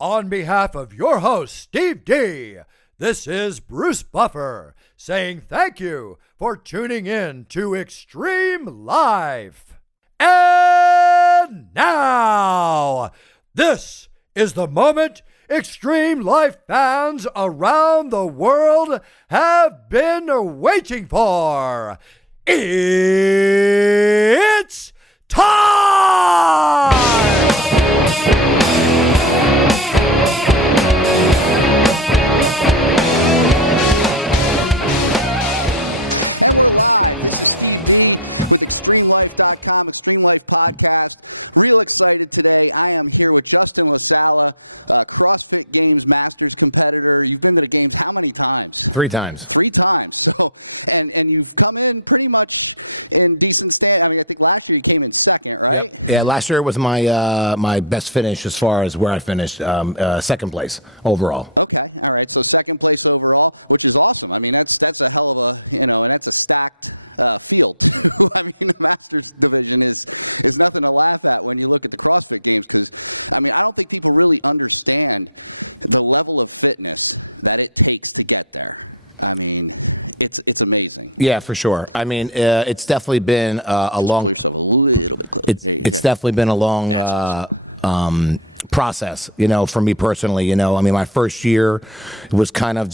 On behalf of your host, Steve D, this is Bruce Buffer saying thank you for tuning in to Xtreme Lyfe. And now, this is the moment Xtreme Lyfe fans around the world have been waiting for. It's time! Xtreme Lyfe Podcast. Real excited today. I am here with Justin Lasala, Crossfit Games Masters competitor. You've been to the games how many times? 3 times. 3 times. So, and you've come in pretty much in decent stand. I mean, I think last year you came in second, right? Yep. Yeah, last year was my my best finish as far as where I finished, second place overall. Okay. All right. So second place overall, which is awesome. I mean, that's a hell of a, and that's a stacked field. I mean, the Masters division is nothing to laugh at when you look at the CrossFit Games, because, I mean, I don't think people really understand the level of fitness that it takes to get there. I mean, it's amazing. Yeah, for sure. I mean, it's definitely been a long. It's definitely been a long process, for me personally. I mean, my first year was kind of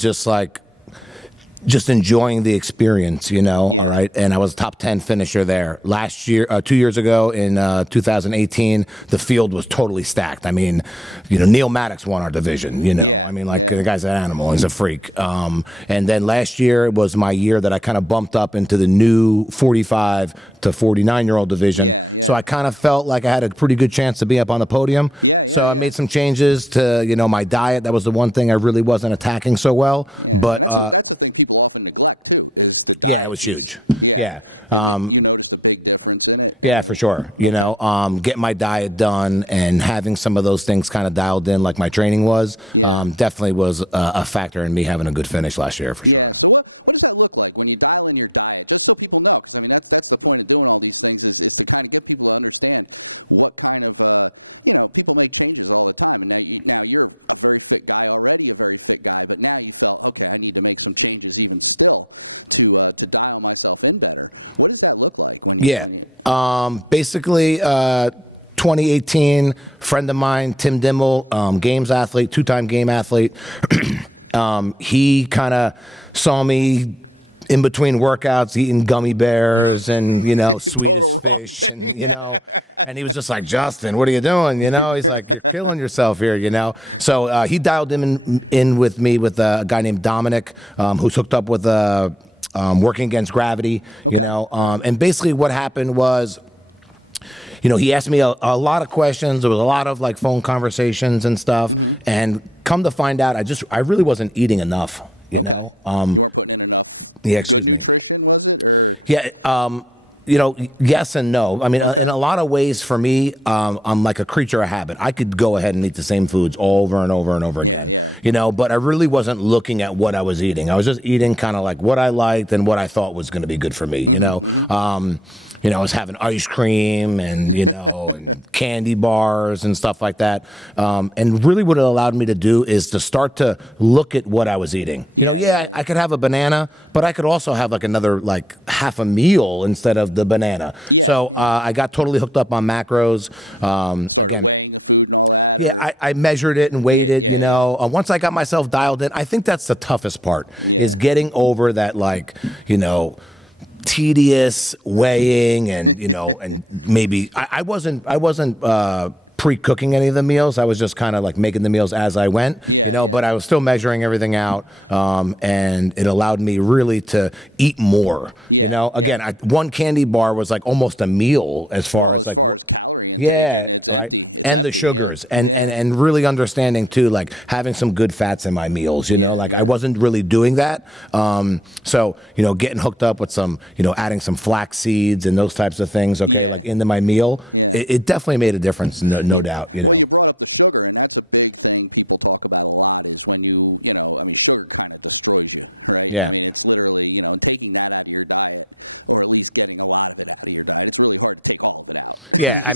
just enjoying the experience, all right? And I was a top 10 finisher there. Last year, 2 years ago in 2018, the field was totally stacked. I mean, Neil Maddox won our division, I mean, like, the guy's an animal. He's a freak. And then last year was my year that I kind of bumped up into the new 45 to 49-year-old division. So I kind of felt like I had a pretty good chance to be up on the podium. So I made some changes to, my diet. That was the one thing I really wasn't attacking so well. But That's the thing people often neglect, too. yeah, it was huge. Yeah. You notice a big difference in it. Yeah, for sure. Getting my diet done and having some of those things kind of dialed in like my training was, definitely was a factor in me having a good finish last year, for sure. So what does that look like when you dial in your diet? Just so people know. I mean, that's the point of doing all these things is to kind of get people to understand what kind of, people make changes all the time. And you're a very fit guy already, a very fit guy, but now you felt, okay, I need to make some changes even still to dial myself in better. What does that look like? Basically, 2018, friend of mine, Tim Dimmel, games athlete, 2-time game athlete. He kind of saw me in between workouts eating gummy bears and, Swedish fish and, and he was just like, Justin, what are you doing? He's like, you're killing yourself here, So he dialed in with me with a guy named Dominic, who's hooked up with Working Against Gravity, and basically what happened was, he asked me a lot of questions. There was a lot of phone conversations and stuff. And come to find out, I really wasn't eating enough, Yeah, excuse me. Yeah, yes and no. I mean, in a lot of ways for me, I'm like a creature of habit. I could go ahead and eat the same foods over and over and over again, but I really wasn't looking at what I was eating. I was just eating kind of like what I liked and what I thought was going to be good for me, I was having ice cream and, and candy bars and stuff like that. And really what it allowed me to do is to start to look at what I was eating. I could have a banana, but I could also have another half a meal instead of the banana. So I got totally hooked up on macros. Again, yeah, I measured it and weighed it, Once I got myself dialed in, I think that's the toughest part, is getting over that, tedious weighing and and maybe I wasn't pre-cooking any of the meals. I was just kind of making the meals as I went, but I was still measuring everything out, and it allowed me really to eat more. Again, one candy bar was almost a meal as far as yeah, right. And the sugars and really understanding too, having some good fats in my meals, I wasn't really doing that. So, getting hooked up with some, adding some flax seeds and those types of things, okay, into my meal, it definitely made a difference, no doubt, And that's a big thing people talk about a lot is when sugar kind of destroys you, right? Yeah. It's literally, taking that out of your diet, or at least getting a lot of it out of your diet. It's really hard to take all of it out. Yeah,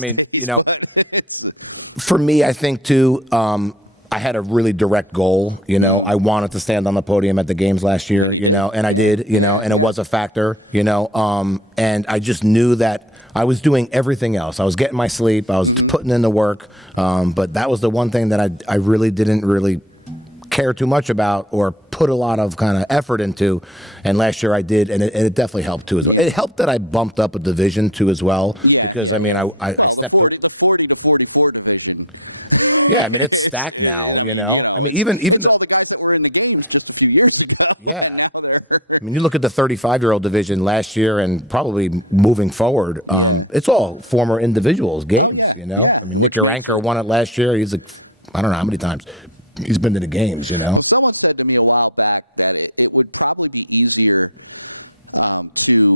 for me, I think too, I had a really direct goal. I wanted to stand on the podium at the games last year, and I did, and it was a factor, and I just knew that I was doing everything else. I was getting my sleep. I was putting in the work. But that was the one thing that I really didn't really care too much about or put a lot of kind of effort into. And last year I did, and it definitely helped too as well. It helped that I bumped up a division too as well, because I mean, I stepped up. It's a 40 to 44 division. Yeah, I mean, it's stacked now, I mean, even the guys that were in the game just a few years ago. Yeah. I mean, you look at the 35-year-old division last year and probably moving forward, it's all former individuals games, I mean, Nick Uranker won it last year. He's like, I don't know how many times he's been to the games, Someone said to me a while back that it would probably be easier to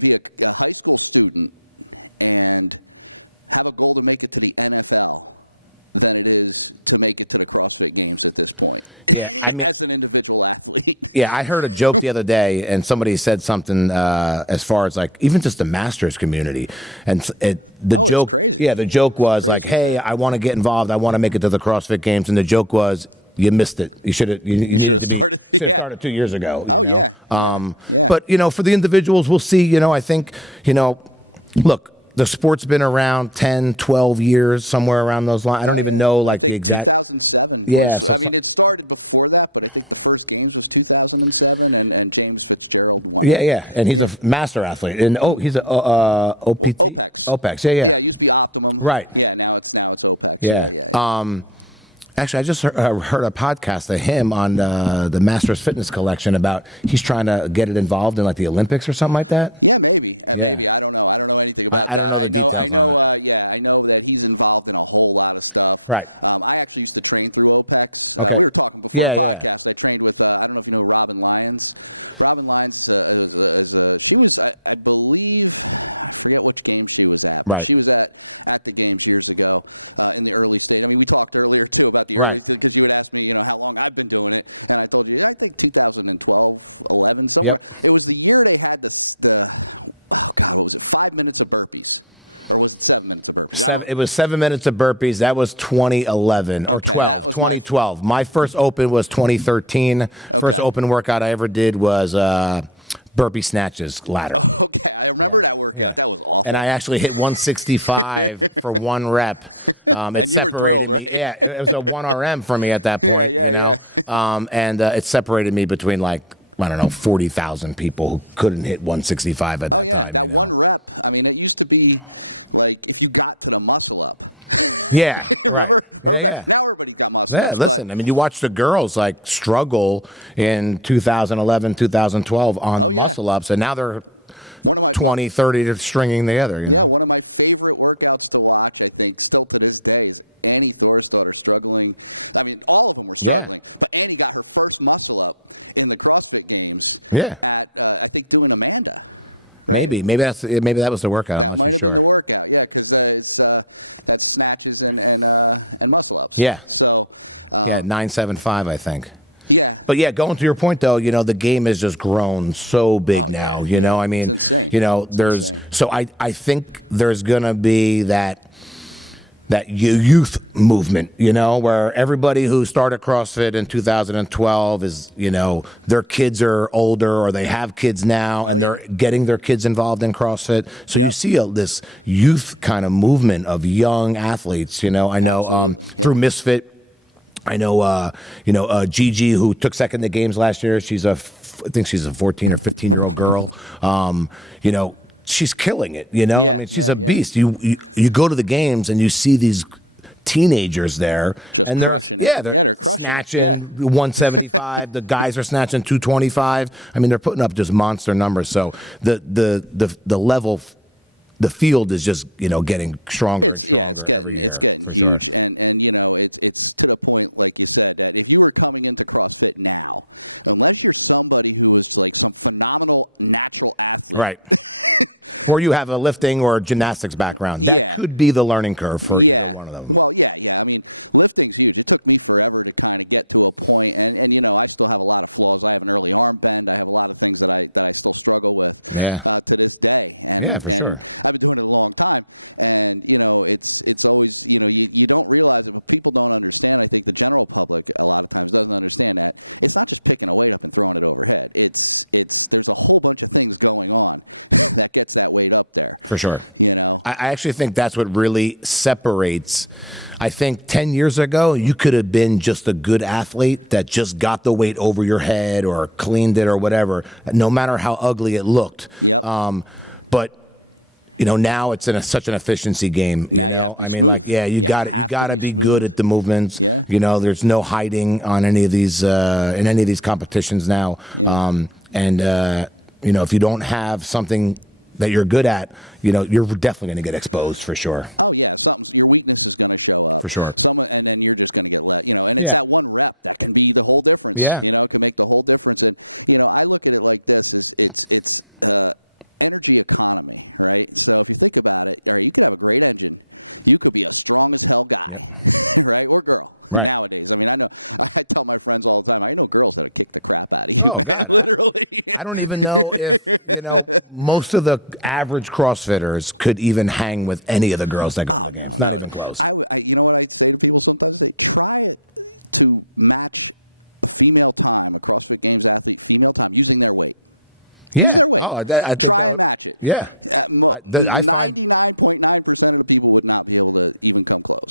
be a high school student and have a goal to make it to the NFL than it is to make it to the CrossFit Games at this point. Yeah, I mean, as an individual athlete. Yeah, I heard a joke the other day, and somebody said something as far as like even just the Masters community, and the joke was like, "Hey, I want to get involved. I want to make it to the CrossFit Games," and the joke was, "You missed it. You should have. You needed to be. Should have started 2 years ago." But for the individuals, we'll see. I think look. The sport's been around 10, 12 years, somewhere around those lines. I don't even know like the exact. Yeah, it started before that, but I think the first games was 2007, and James Fitzgerald. Yeah, and he's a master athlete, and he's a OPT, OPEX. Yeah. Right. Yeah. Actually, I just heard a podcast of him on the Masters Fitness Collection about he's trying to get it involved in like the Olympics or something like that. Yeah, maybe. Yeah. I don't know the details on it. I know that he's involved in a whole lot of stuff. Right. I actually used to train through OPEC. Okay. Yeah. I trained with, I don't know if you know Robin Lyons. Robin Lyons, she was at, I believe, I forget which game she was at. Right. She was at the games years ago in the early stage. I mean, we talked earlier, too, about the right. Because you would ask me, how long I've been doing it. And I told you, I think 2012, 11. Yep. It was the year they had it was 5 minutes of burpees. It was 7 minutes of burpees. It was 7 minutes of burpees. That was 2011 or 2012. My first open was 2013. First open workout I ever did was burpee snatches ladder. Yeah. And I actually hit 165 for one rep. It separated me. Yeah, it was a 1RM for me at that point, and it separated me between like, I don't know, 40,000 people who couldn't hit 165 at that time, I mean, it used to be like if you got to the muscle up. Yeah, right. Yeah. Yeah, listen, I mean, you watch the girls like struggle in 2011, 2012 on the muscle ups, and now they're 20, 30 to stringing together, One of my favorite workouts to watch, I think, still to this day, Amy Dorstar is struggling. I mean, yeah. Amy got her first muscle up in the CrossFit Games. Yeah. I think doing Amanda. Maybe that was the workout. I'm not too sure. Yeah, because it's snatches and muscle ups. Yeah. So, yeah, 975, I think. Yeah. But yeah, going to your point though, the game has just grown so big now. I mean, I think there's gonna be that youth movement, where everybody who started CrossFit in 2012 is, their kids are older or they have kids now and they're getting their kids involved in CrossFit. So you see this youth kind of movement of young athletes, I know through Misfit, I know, Gigi, who took second in the games last year. I think she's a 14 or 15-year-old girl. She's killing it, I mean, she's a beast. You go to the games and you see these teenagers there, and they're snatching 175. The guys are snatching 225. I mean, they're putting up just monster numbers. So the level, the field is just getting stronger and stronger every year for sure. And it's like you said, that if you were coming into CrossFit now, and look at somebody who is a phenomenal natural athlete. Right. Or you have a lifting or gymnastics background. That could be the learning curve for either one of them. I mean, it took me forever to kind of get to a point, and I taught a lot of people early on, and I have a lot of things that I still struggle with. Yeah. To this day. Yeah, for sure. I've been doing it a long time, and it's always, you don't realize it, people don't understand for sure. You know? I actually think that's what really separates. I think 10 years ago, you could have been just a good athlete that just got the weight over your head or cleaned it or whatever, no matter how ugly it looked. But now it's such an efficiency game. I mean, like, yeah, you got to be good at the movements. There's no hiding on any of these in any of these competitions now. If you don't have something that you're good at, you're definitely going to get exposed for sure. For sure. Yeah. Yeah. Yep. Right. Oh God. I don't even know if, most of the average CrossFitters could even hang with any of the girls that go to the games. Not even close. Yeah. Oh, I think that would. Yeah. I find.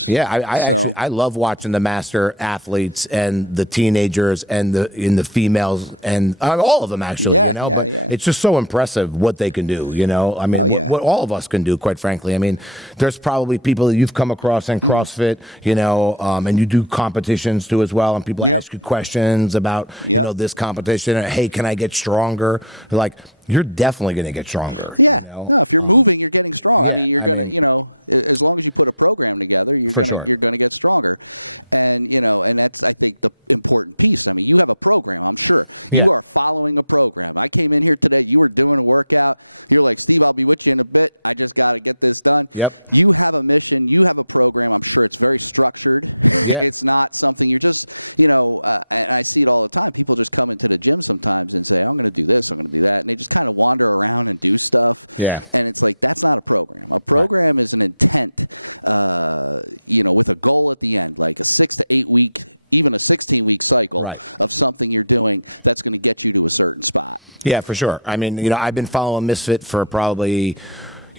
Yeah, I love watching the master athletes and the teenagers and the females and all of them actually, but it's just so impressive what they can do, I mean, what all of us can do, quite frankly. I mean, there's probably people that you've come across in CrossFit, and you do competitions too as well, and people ask you questions about, this competition, and, hey, can I get stronger? Like, you're definitely going to get stronger, yeah, I mean, for sure. Yeah. Yep. Yeah. Yeah. Right. With a goal at the end, like 6 to 8 weeks, even a 16-week cycle. Right. Something you're doing that's going to get you to a third. Yeah, for sure. I mean, I've been following Misfit for probably,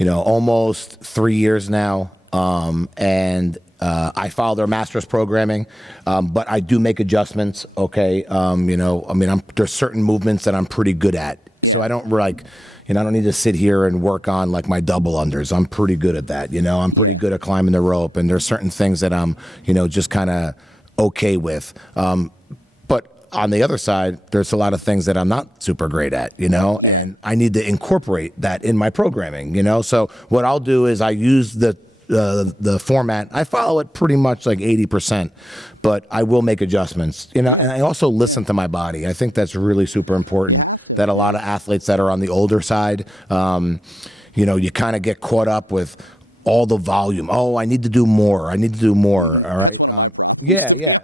almost 3 years now. And I follow their master's programming, but I do make adjustments. Okay. There's certain movements that I'm pretty good at. So I don't I don't need to sit here and work on like my double unders. I'm pretty good at that. I'm pretty good at climbing the rope, and there's certain things that I'm, just kind of okay with. But on the other side, there's a lot of things that I'm not super great at, and I need to incorporate that in my programming, So what I'll do is I use the format. I follow it pretty much like 80%, but I will make adjustments, and I also listen to my body. I think that's really super important, that a lot of athletes that are on the older side, you kind of get caught up with all the volume. Oh, I need to do more. All right. Yeah.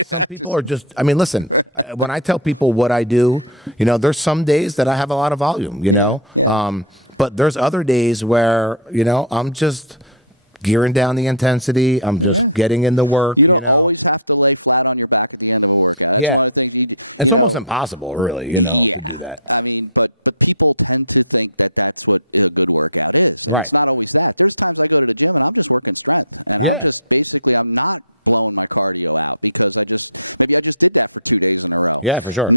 Some people are just, listen, when I tell people what I do, there's some days that I have a lot of volume, but there's other days where, I'm just gearing down the intensity. I'm just getting in the work, Yeah. It's almost impossible, really, to do that. Right. Yeah. Yeah, for sure.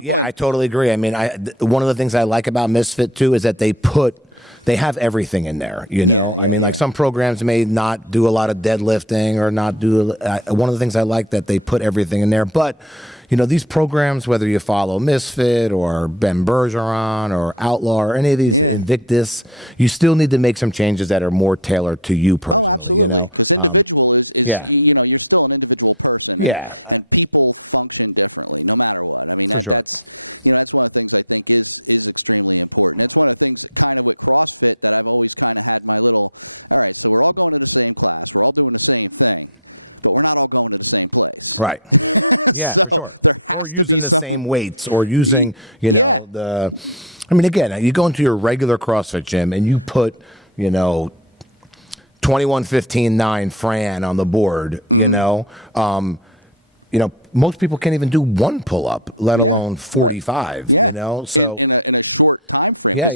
Yeah, I totally agree. I mean, one of the things I like about Misfit too is that they have everything in there, like some programs may not do a lot of deadlifting or not do, one of the things I like that they put everything in there, but these programs, whether you follow Misfit or Ben Bergeron or Outlaw or any of these Invictus, you still need to make some changes that are more tailored to you personally, Yeah. Yeah. People function differently, no matter what. For sure. That's one thing I think is extremely important. That's one of the things with CrossFit that I've always kind of had me a little, so we're all going to the same class, we're all doing the same thing, but we're not all going to the same place. Right. Yeah, for sure. Or using the same weights, or using, again, you go into your regular CrossFit gym and you put, 21, 15, 9 Fran on the board, most people can't even do one pull-up, let alone 45, So, yeah.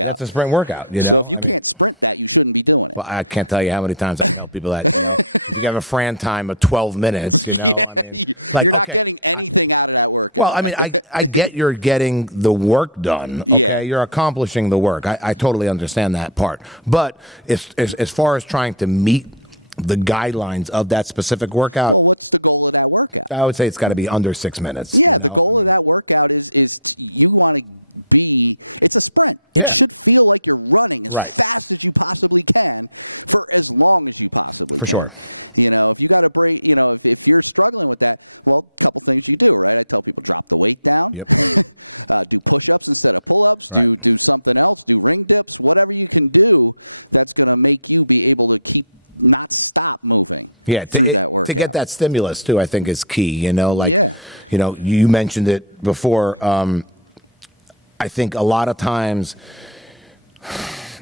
That's a sprint workout, I mean, well, I can't tell you how many times I tell people that, if you have a Fran time of 12 minutes, I mean, like, okay. I get you're getting the work done, okay? You're accomplishing the work. I totally understand that part. But as far as trying to meet the guidelines of that specific workout, I would say it's got to be under 6 minutes, I mean, yeah. Right. For sure. Yep. Right. Yeah, to get that stimulus too, I think is key. You mentioned it before. I think a lot of times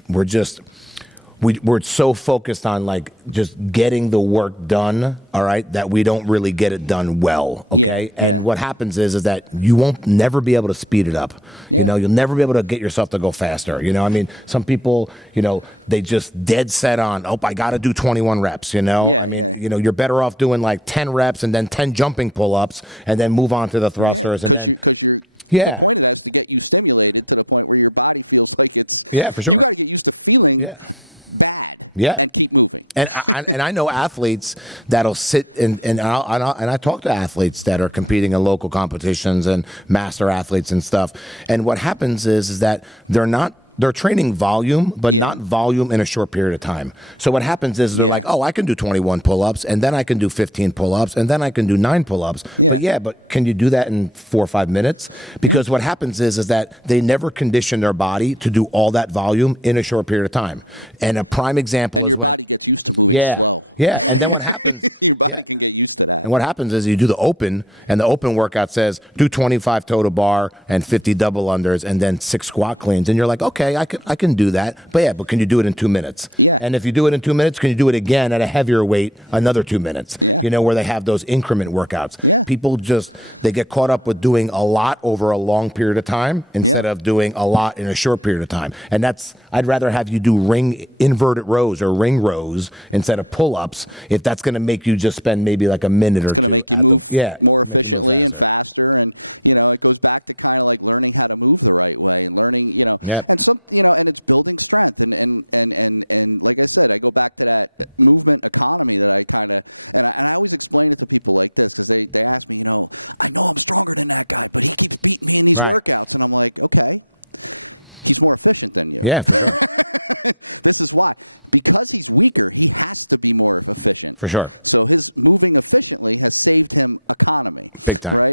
we're so focused on like just getting the work done, all right, that we don't really get it done well, okay? And what happens is that you won't never be able to speed it up. You'll never be able to get yourself to go faster. I mean, some people, they just dead set on, I got to do 21 reps, I mean, you're better off doing like 10 reps and then 10 jumping pull-ups and then move on to the thrusters and then, yeah. Yeah, for sure. Yeah. Yeah. And I know athletes that'll sit and I talk to athletes that are competing in local competitions and master athletes and stuff. And what happens is that they're training volume, but not volume in a short period of time. So what happens is they're like, I can do 21 pull-ups, and then I can do 15 pull-ups, and then I can do 9 pull-ups. But can you do that in 4 or 5 minutes? Because what happens is that they never condition their body to do all that volume in a short period of time. And a prime example is when, yeah. And then what happens, and what happens is you do the open, and the open workout says do 25 toe to bar and 50 double unders and then 6 squat cleans. And you're like, okay, I can do that. But can you do it in 2 minutes? And if you do it in 2 minutes, can you do it again at a heavier weight, another 2 minutes, where they have those increment workouts. People they get caught up with doing a lot over a long period of time instead of doing a lot in a short period of time. And I'd rather have you do inverted rows or ring rows instead of pull-ups if that's going to make you just spend maybe like a minute or two at make you move faster. Yep. Right. Yeah, for sure. For sure. Big time.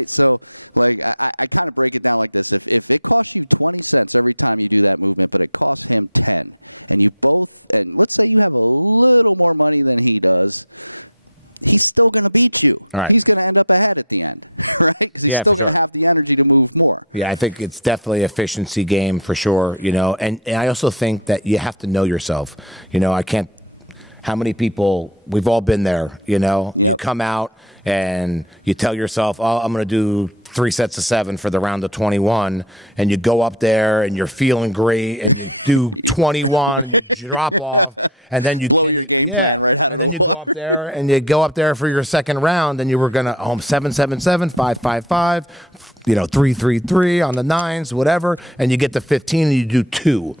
All right. Yeah, for sure. Yeah, I think it's definitely an efficiency game for sure, and I also think that you have to know yourself. How many people, we've all been there, you come out and you tell yourself, I'm going to do 3 sets of 7 for the round of 21. And you go up there and you're feeling great and you do 21 and you drop off. And then and then you go up there for your second round and you were going to 7-7-7, 5-5-5, 3-3-3 on the 9s, whatever. And you get to 15 and you do 2.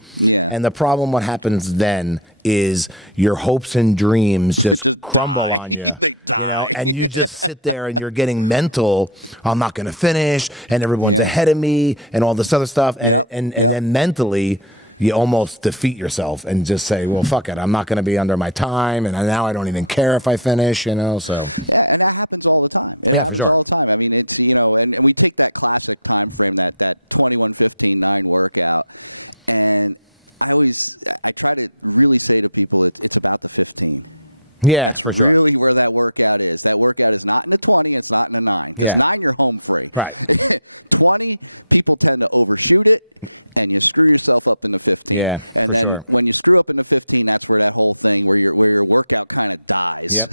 And the problem, what happens then is your hopes and dreams just crumble on you, and you just sit there and you're getting mental. I'm not going to finish and everyone's ahead of me and all this other stuff. And then mentally you almost defeat yourself and just say, well, fuck it. I'm not going to be under my time. And now I don't even care if I finish, so yeah, for sure. Yeah, for sure. Yeah. Right. Yeah, for sure. Yep.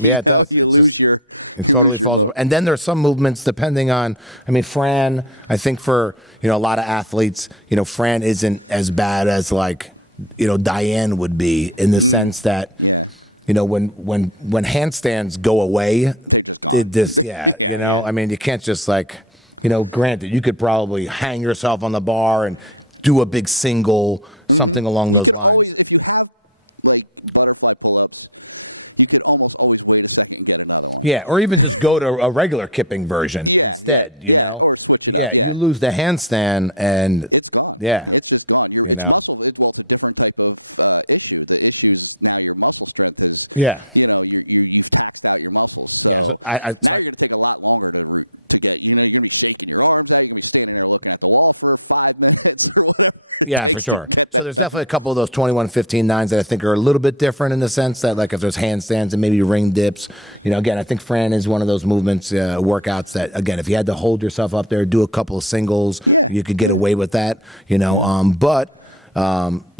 Yeah, it does. It totally falls apart. And then there's some movements depending on, I mean, Fran, I think for, a lot of athletes, Fran isn't as bad as like, Diane would be in the sense that, when handstands go away, I mean, you can't just like, granted, you could probably hang yourself on the bar and do a big single, something along those lines. Yeah, or even just go to a regular kipping version instead, Yeah, you lose the handstand and, yeah, Yeah. Yeah, so yeah, for sure. So there's definitely a couple of those 21-15-9s that I think are a little bit different in the sense that, like, if there's handstands and maybe ring dips, again, I think Fran is one of those movements, workouts that, again, if you had to hold yourself up there, do a couple of singles, you could get away with that, but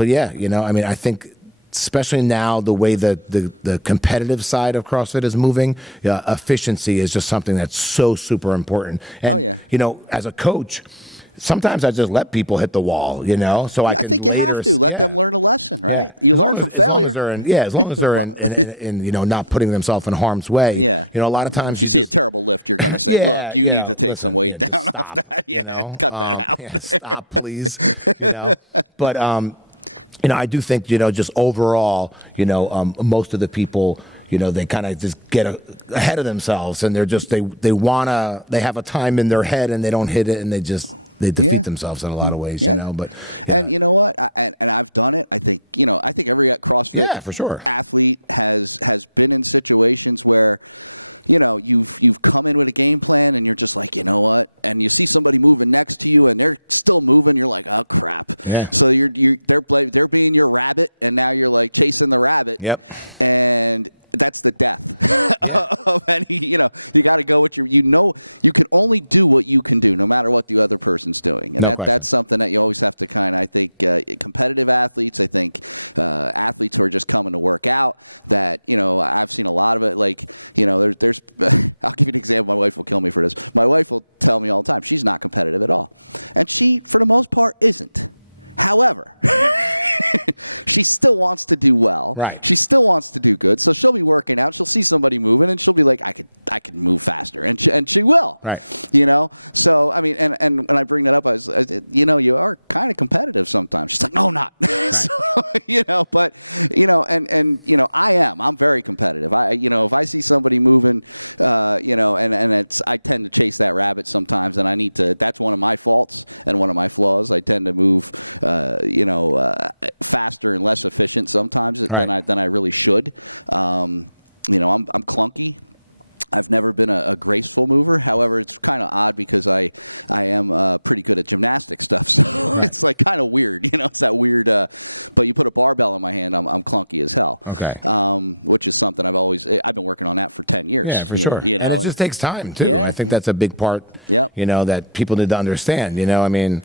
yeah, I mean, I think especially now the way that the competitive side of CrossFit is moving, efficiency is just something that's so super important. And, as a coach, sometimes I just let people hit the wall, so I can later, yeah. As long as they're in, not putting themselves in harm's way, a lot of times you just, listen, just stop, stop, please, but, I do think, just overall, most of the people, they kind of just get ahead of themselves and they're just, they have a time in their head and they don't hit it and they defeat themselves in a lot of ways, but yeah. Yeah, for sure. Yeah. Yep. Yeah. You can only do what you can do, no matter what the other person's doing. No question. For the most part, he still wants to do well. Right. He still wants to be good. So he'll be working out to see somebody moving, and she'll be like, I can move faster, and she will. Right. So, and I bring that up, I said, you're not competitive sometimes. Right. I'm very competitive. If I see somebody moving, and it's, I tend to chase that rabbit sometimes, and I need to get one of my focus. In my gloves, I tend to move, faster and less efficient sometimes than I really should. I'm clunky. I've never been a graceful mover. However, it's kind of odd because I am pretty good at gymnastics. Right. It's like kind of weird. That weird. When you put a barbell in my hand, I'm clunky as hell. Okay. I've always been working on that for 10 years. Yeah, for sure. And it just takes time too. I think that's a big part, that people need to understand. I mean,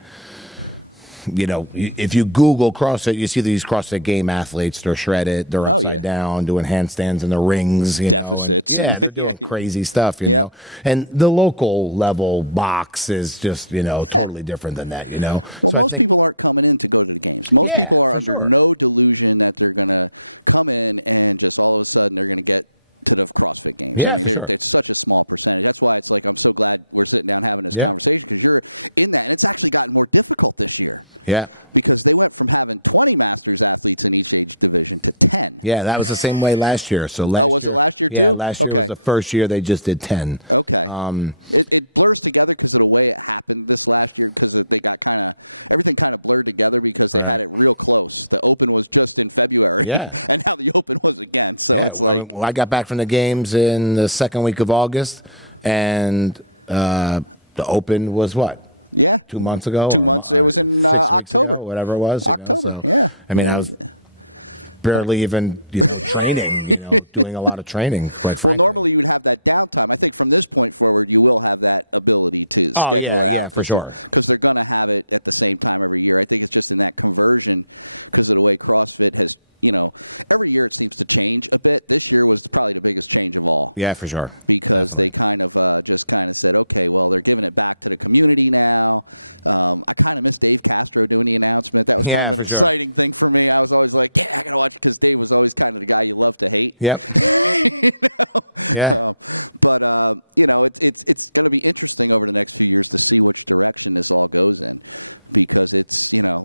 if you Google CrossFit, you see these CrossFit game athletes. They're shredded. They're upside down, doing handstands in the rings, and yeah, they're doing crazy stuff, And the local level box is just, totally different than that, So I think, yeah, for sure. Yeah, for sure. Yeah. Yeah. Yeah, that was the same way last year. So last year was the first year they just did 10. Right. Yeah. Yeah, I mean, I got back from the games in the second week of August, and the Open was what? 2 months ago or 6 weeks ago, whatever it was, So, I mean, I was barely even, training, doing a lot of training, quite frankly. Oh, yeah, for sure. every year seems to change, but this year was probably the biggest change of all. Yeah, for sure. Because Definitely. they kind of said, okay, well, they're giving it back to the community now. I kind of miss Dave Castro doing the announcement. Yeah, for sure. Things for me, I was like, because Dave was always kind of the guy who loved to hate. Yep. Yeah. It's going to be interesting over the next few years to see which direction this all goes in. Because it's,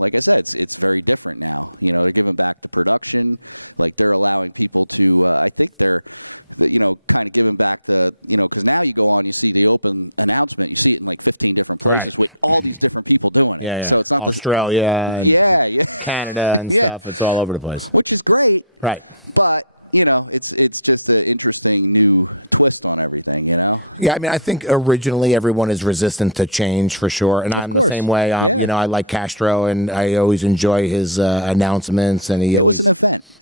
like I said, it's very different now. They're giving back to production. Like, they're allowing people to, I think they're, giving back to, because now you go and you see the open announcement, you see like 15 different Right. people doing it. Yeah. Australia and Canada and stuff. It's all over the place. Right. But, it's just an interesting new twist on everything, Yeah, I mean, I think originally everyone is resistant to change for sure, and I'm the same way. I like Castro, and I always enjoy his announcements, and he always,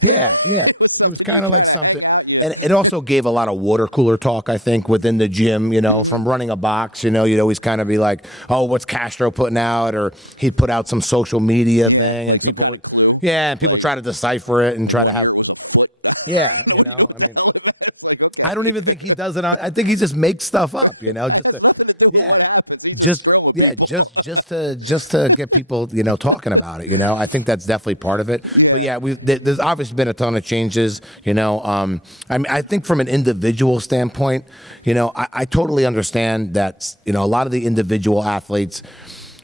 yeah, it was kind of like something, and it also gave a lot of water cooler talk. I think within the gym, from running a box, you'd always kind of be like, oh, what's Castro putting out, or he'd put out some social media thing, and people would, and people try to decipher it and try to have, I mean. I don't even think he does it. I think he just makes stuff up, just to get people, talking about it. I think that's definitely part of it. But yeah, there's obviously been a ton of changes. I mean, I think from an individual standpoint, I totally understand that. A lot of the individual athletes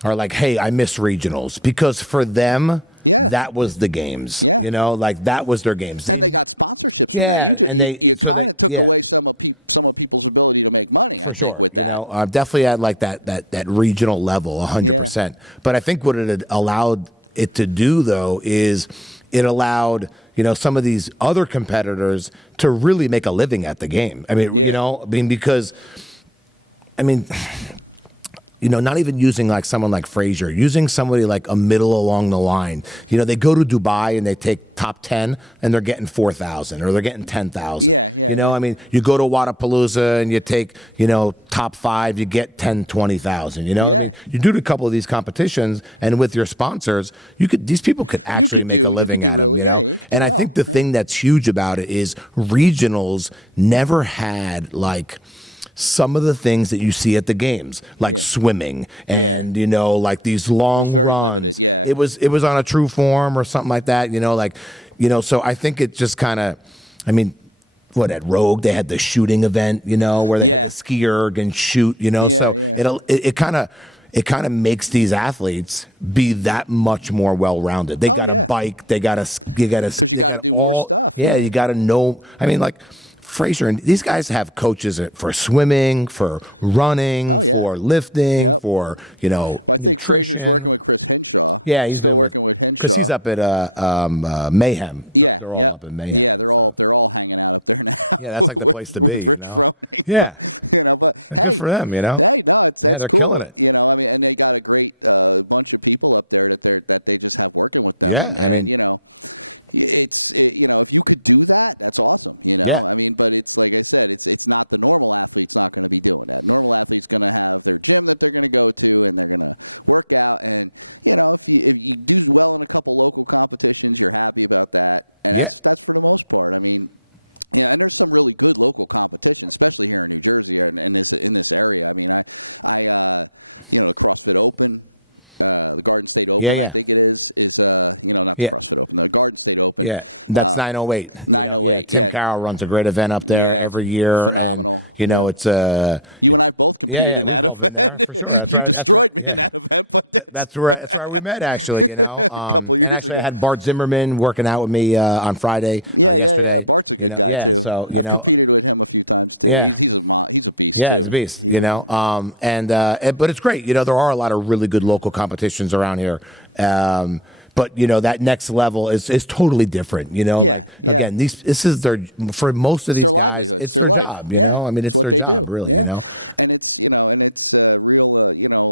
are like, hey, I miss regionals, because for them that was the games. Like that was their games. For sure. Definitely at like that regional level, 100%. But I think what it allowed it to do, though, is it allowed, some of these other competitors to really make a living at the game. I mean, because, not even using like someone like Frazier, using somebody like a middle along the line. They go to Dubai and they take top 10 and they're getting 4,000 or they're getting 10,000. I mean, you go to Wadapalooza and you take, top 5, you get 10, 20,000. I mean, you do a couple of these competitions, and with your sponsors, these people could actually make a living at them, And I think the thing that's huge about it is regionals never had like some of the things that you see at the games, like swimming and, like these long runs. It was on a true form or something like that, so I think it just kind of, I mean, at Rogue, they had the shooting event, where they had the ski erg and shoot, so it kind of makes these athletes be that much more well-rounded. They got a bike, you got to know, I mean, like, Frazier and these guys have coaches for swimming, for running, for lifting, for nutrition. Yeah, he's been with, because he's up at Mayhem. They're all up in Mayhem and stuff. Yeah, that's like the place to be, Yeah, and good for them, Yeah, they're killing it. Yeah, I mean. If you can do that, that's awesome. Yeah. I mean, but it's like I said, it's not the normal athlete. It's not going to be good. The normal athlete's going to have a program that they're going to go to, and they're going to work out. And if you do well in a couple local competitions, you're happy about that. Yeah. That's for the most part. I mean, there's some really good local competitions, especially here in New Jersey and in this area. I mean, CrossFit Open, the Garden State Open. Yeah. Is, Yeah, that's 908. Tim Carroll runs a great event up there every year, and it's we've all been there for sure. That's right. Yeah, that's where we met actually. And actually I had Bart Zimmerman working out with me on Friday yesterday. So yeah, it's a beast. But it's great. There are a lot of really good local competitions around here. But that next level is totally different. Like again, this is for most of these guys, it's their job. I mean, it's their job, really. And it's real.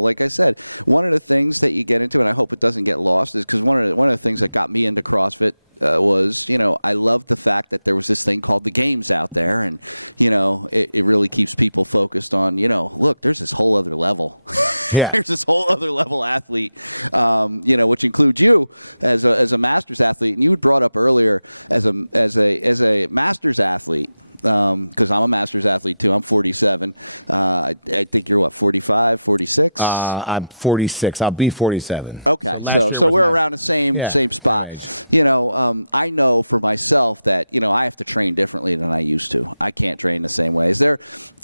Like I said, one of the things that you get into, and I hope it doesn't get lost, is because one of the things that got me into CrossFit was, I love the fact that there was this thing called the games out there, and it really keeps people focused on, there's this whole other level. Yeah. This whole other level athlete, which includes you. athlete, and you brought up earlier as a master's athlete, because I'm a master's athlete too, I'm 47. I think you're 45, 46. I'm 46. I'll be 47. So last year was my, same age. I know for myself that, I have to train differently than I used to. I can't train the same way.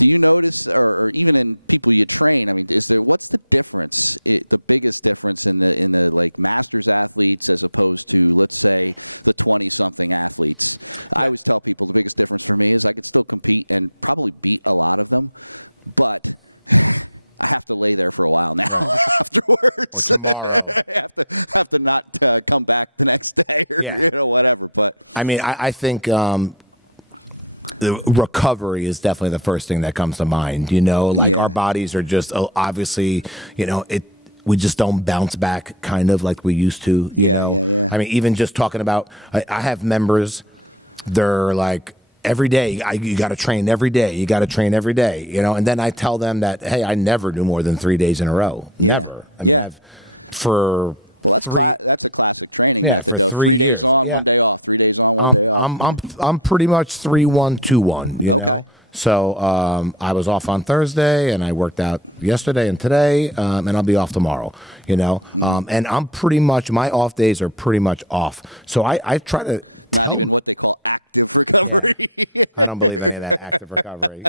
You notice, or even in people you train, what's the difference? The biggest difference in the like masters athletes as opposed to, let's say, the 20-something athletes. Yeah. I think the biggest difference for me is I can still compete and probably beat a lot of them, but I have to lay there for a while. Right. Or tomorrow. Yeah. I mean, I think the recovery is definitely the first thing that comes to mind. Like our bodies are just obviously, we just don't bounce back kind of like we used to. I mean, even just talking about, I have members, they're like, every day, you got to train every day. You got to train every day, and then I tell them that, hey, I never do more than 3 days in a row. Never. I mean, for 3 years. Yeah. I'm pretty much 3-1-2-1, So I was off on Thursday and I worked out yesterday and today, and I'll be off tomorrow, and I'm pretty much, my off days are pretty much off. So I try to tell. Yeah. I don't believe any of that active recovery,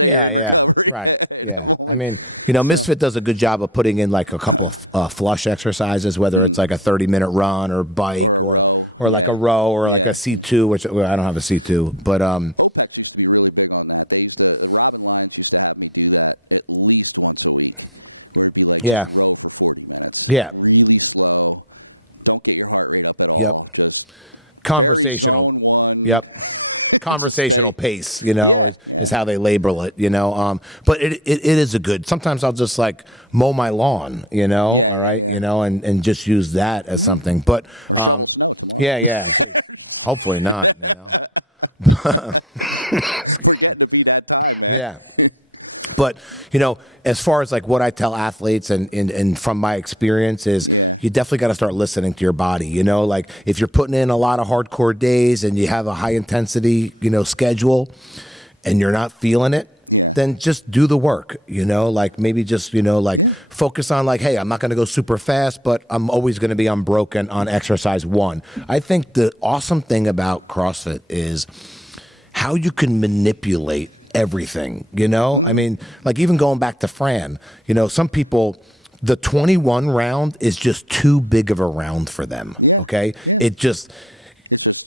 Yeah, right. Yeah. I mean, Misfit does a good job of putting in like a couple of flush exercises, whether it's like a 30-minute run or bike or like a row or like a C2, which I don't have a C2, but really big on that. The route lines used to have me do that at least once a week. Yeah. Yeah. Really slow. Don't get your heart rate up there. Yep. Conversational. Yep. Conversational pace, is how they label it, but it is a good, sometimes I'll just like mow my lawn, all right, and just use that as something, but yeah, hopefully not, yeah. But, as far as like what I tell athletes and from my experience is you definitely got to start listening to your body, like if you're putting in a lot of hardcore days and you have a high intensity, schedule and you're not feeling it, then just do the work, like maybe just, like focus on like, hey, I'm not going to go super fast, but I'm always going to be unbroken on exercise 1. I think the awesome thing about CrossFit is how you can manipulate everything, I mean, like even going back to Fran, some people, the 21 round is just too big of a round for them. Okay.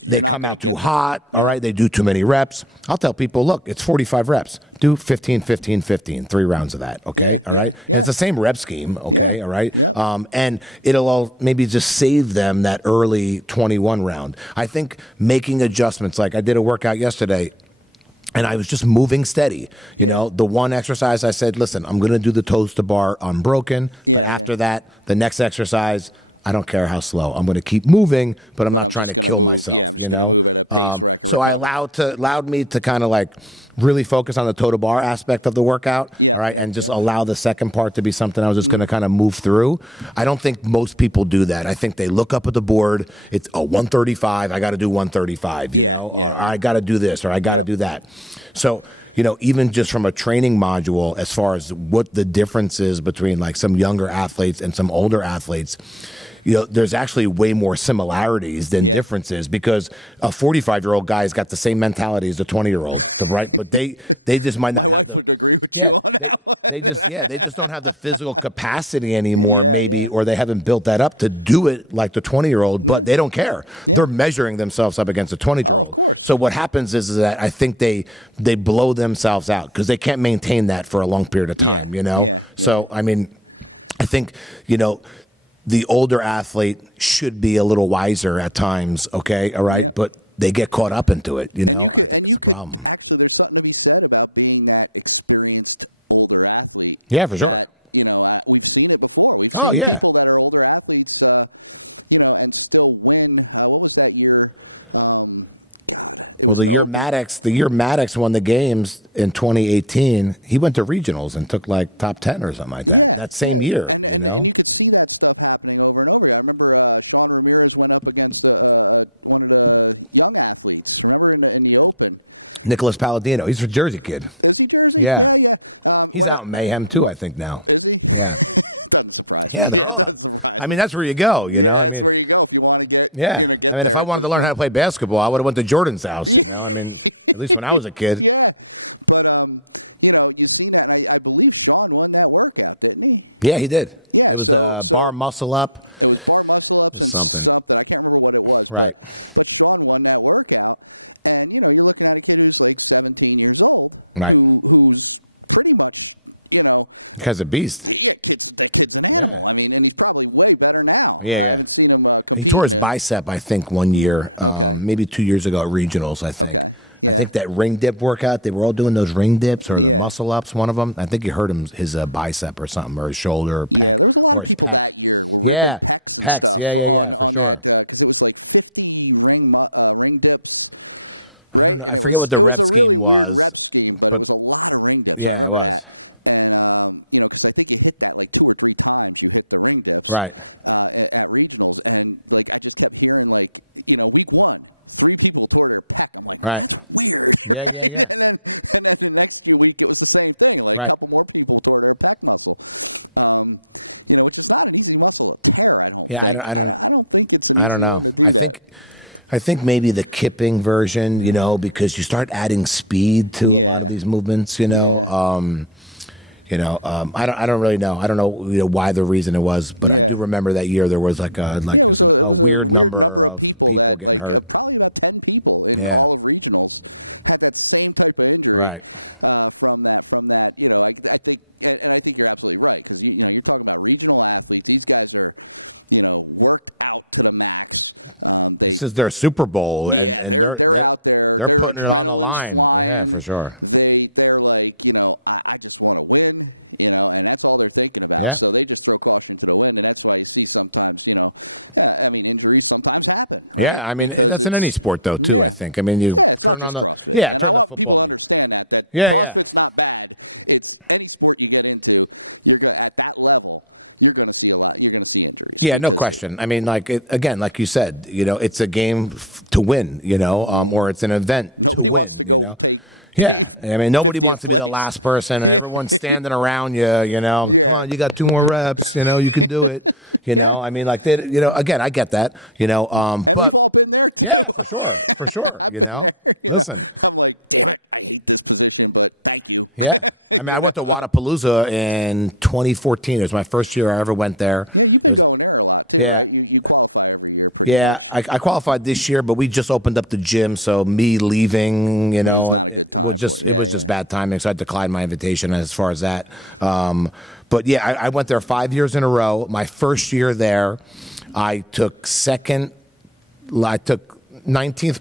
They come out too hot. All right. They do too many reps. I'll tell people, look, it's 45 reps. Do 15, 15, 15, 3 rounds of that. Okay. All right. And it's the same rep scheme. Okay. All right. And it'll maybe just save them that early 21 round. I think making adjustments, like I did a workout yesterday, and I was just moving steady. The one exercise I said, listen, I'm going to do the toes to bar unbroken. But after that, the next exercise, I don't care how slow. I'm going to keep moving, but I'm not trying to kill myself, So I allowed me to kind of like really focus on the toe to bar aspect of the workout. All right. And just allow the second part to be something I was just going to kind of move through. I don't think most people do that. I think they look up at the board. It's 135. I got to do 135, or I got to do this, or I got to do that. So, even just from a training module, as far as what the difference is between like some younger athletes and some older athletes, there's actually way more similarities than differences, because a 45-year-old guy has got the same mentality as a 20-year-old, right? But they just might not have they just don't have the physical capacity anymore, maybe, or they haven't built that up to do it like the 20-year-old, but they don't care. They're measuring themselves up against a 20-year-old. So what happens is that I think they blow themselves out because they can't maintain that for a long period of time, So, I mean, I think, the older athlete should be a little wiser at times, okay, all right, but they get caught up into it, I think it's a problem. There's something to be said about being that experienced older athlete. Yeah, for sure. We've seen it before. Oh, yeah. Older athletes, and still win. What was that year? Well, the year Maddox won the games in 2018, he went to regionals and took like top 10 or something like that. That same year, remember Tom Ramirez went up against one of the young athletes. Remember in the Open? Nicholas Palladino. He's a Jersey kid. Is he Jersey? Yeah. He's out in Mayhem, too, I think, now. Yeah. Yeah, they're all. I mean, that's where you go, you know? I mean, yeah. I mean, if I wanted to learn how to play basketball, I would have went to Jordan's house, you know? I mean, at least when I was a kid. Yeah, he did. It was a bar muscle up or something. Right. Right. Because a beast. Yeah. Yeah. He tore his bicep, I think, one year, maybe 2 years ago at regionals, I think. I think that ring dip workout, they were all doing those ring dips or the muscle ups, one of them. I think he hurt his bicep or something, or his shoulder or pec, or his pec. Yeah, pecs. Yeah, for sure. I don't know. I forget what the rep scheme was, but yeah, it was. Right. Right. Yeah. Right. Yeah, I don't know. I think maybe the kipping version, you know, because you start adding speed to a lot of these movements, you know. I don't really know. I don't know, you know, why the reason it was, but I do remember that year there was just a weird number of people getting hurt. Yeah. Right. This is their Super Bowl, and they're putting it on the line. Yeah, for sure. Yeah. Yeah, I mean, that's in any sport, though, too, I think. I mean, you turn the football game. Yeah. Yeah, no question. I mean, again, like you said, you know, it's a game to win, you know, or it's an event to win, you know. Yeah, I mean, nobody wants to be the last person, and everyone's standing around you. You know, come on, you got 2 more reps. You know, you can do it. You know, I mean, again, I get that. You know, but yeah, for sure. You know, listen. Yeah, I mean, I went to Wadapalooza in 2014. It was my first year I ever went there. Yeah, I qualified this year, but we just opened up the gym, so me leaving, you know, it was just bad timing, so I declined my invitation as far as that. But yeah, I went there 5 years in a row. My first year there, I took 19th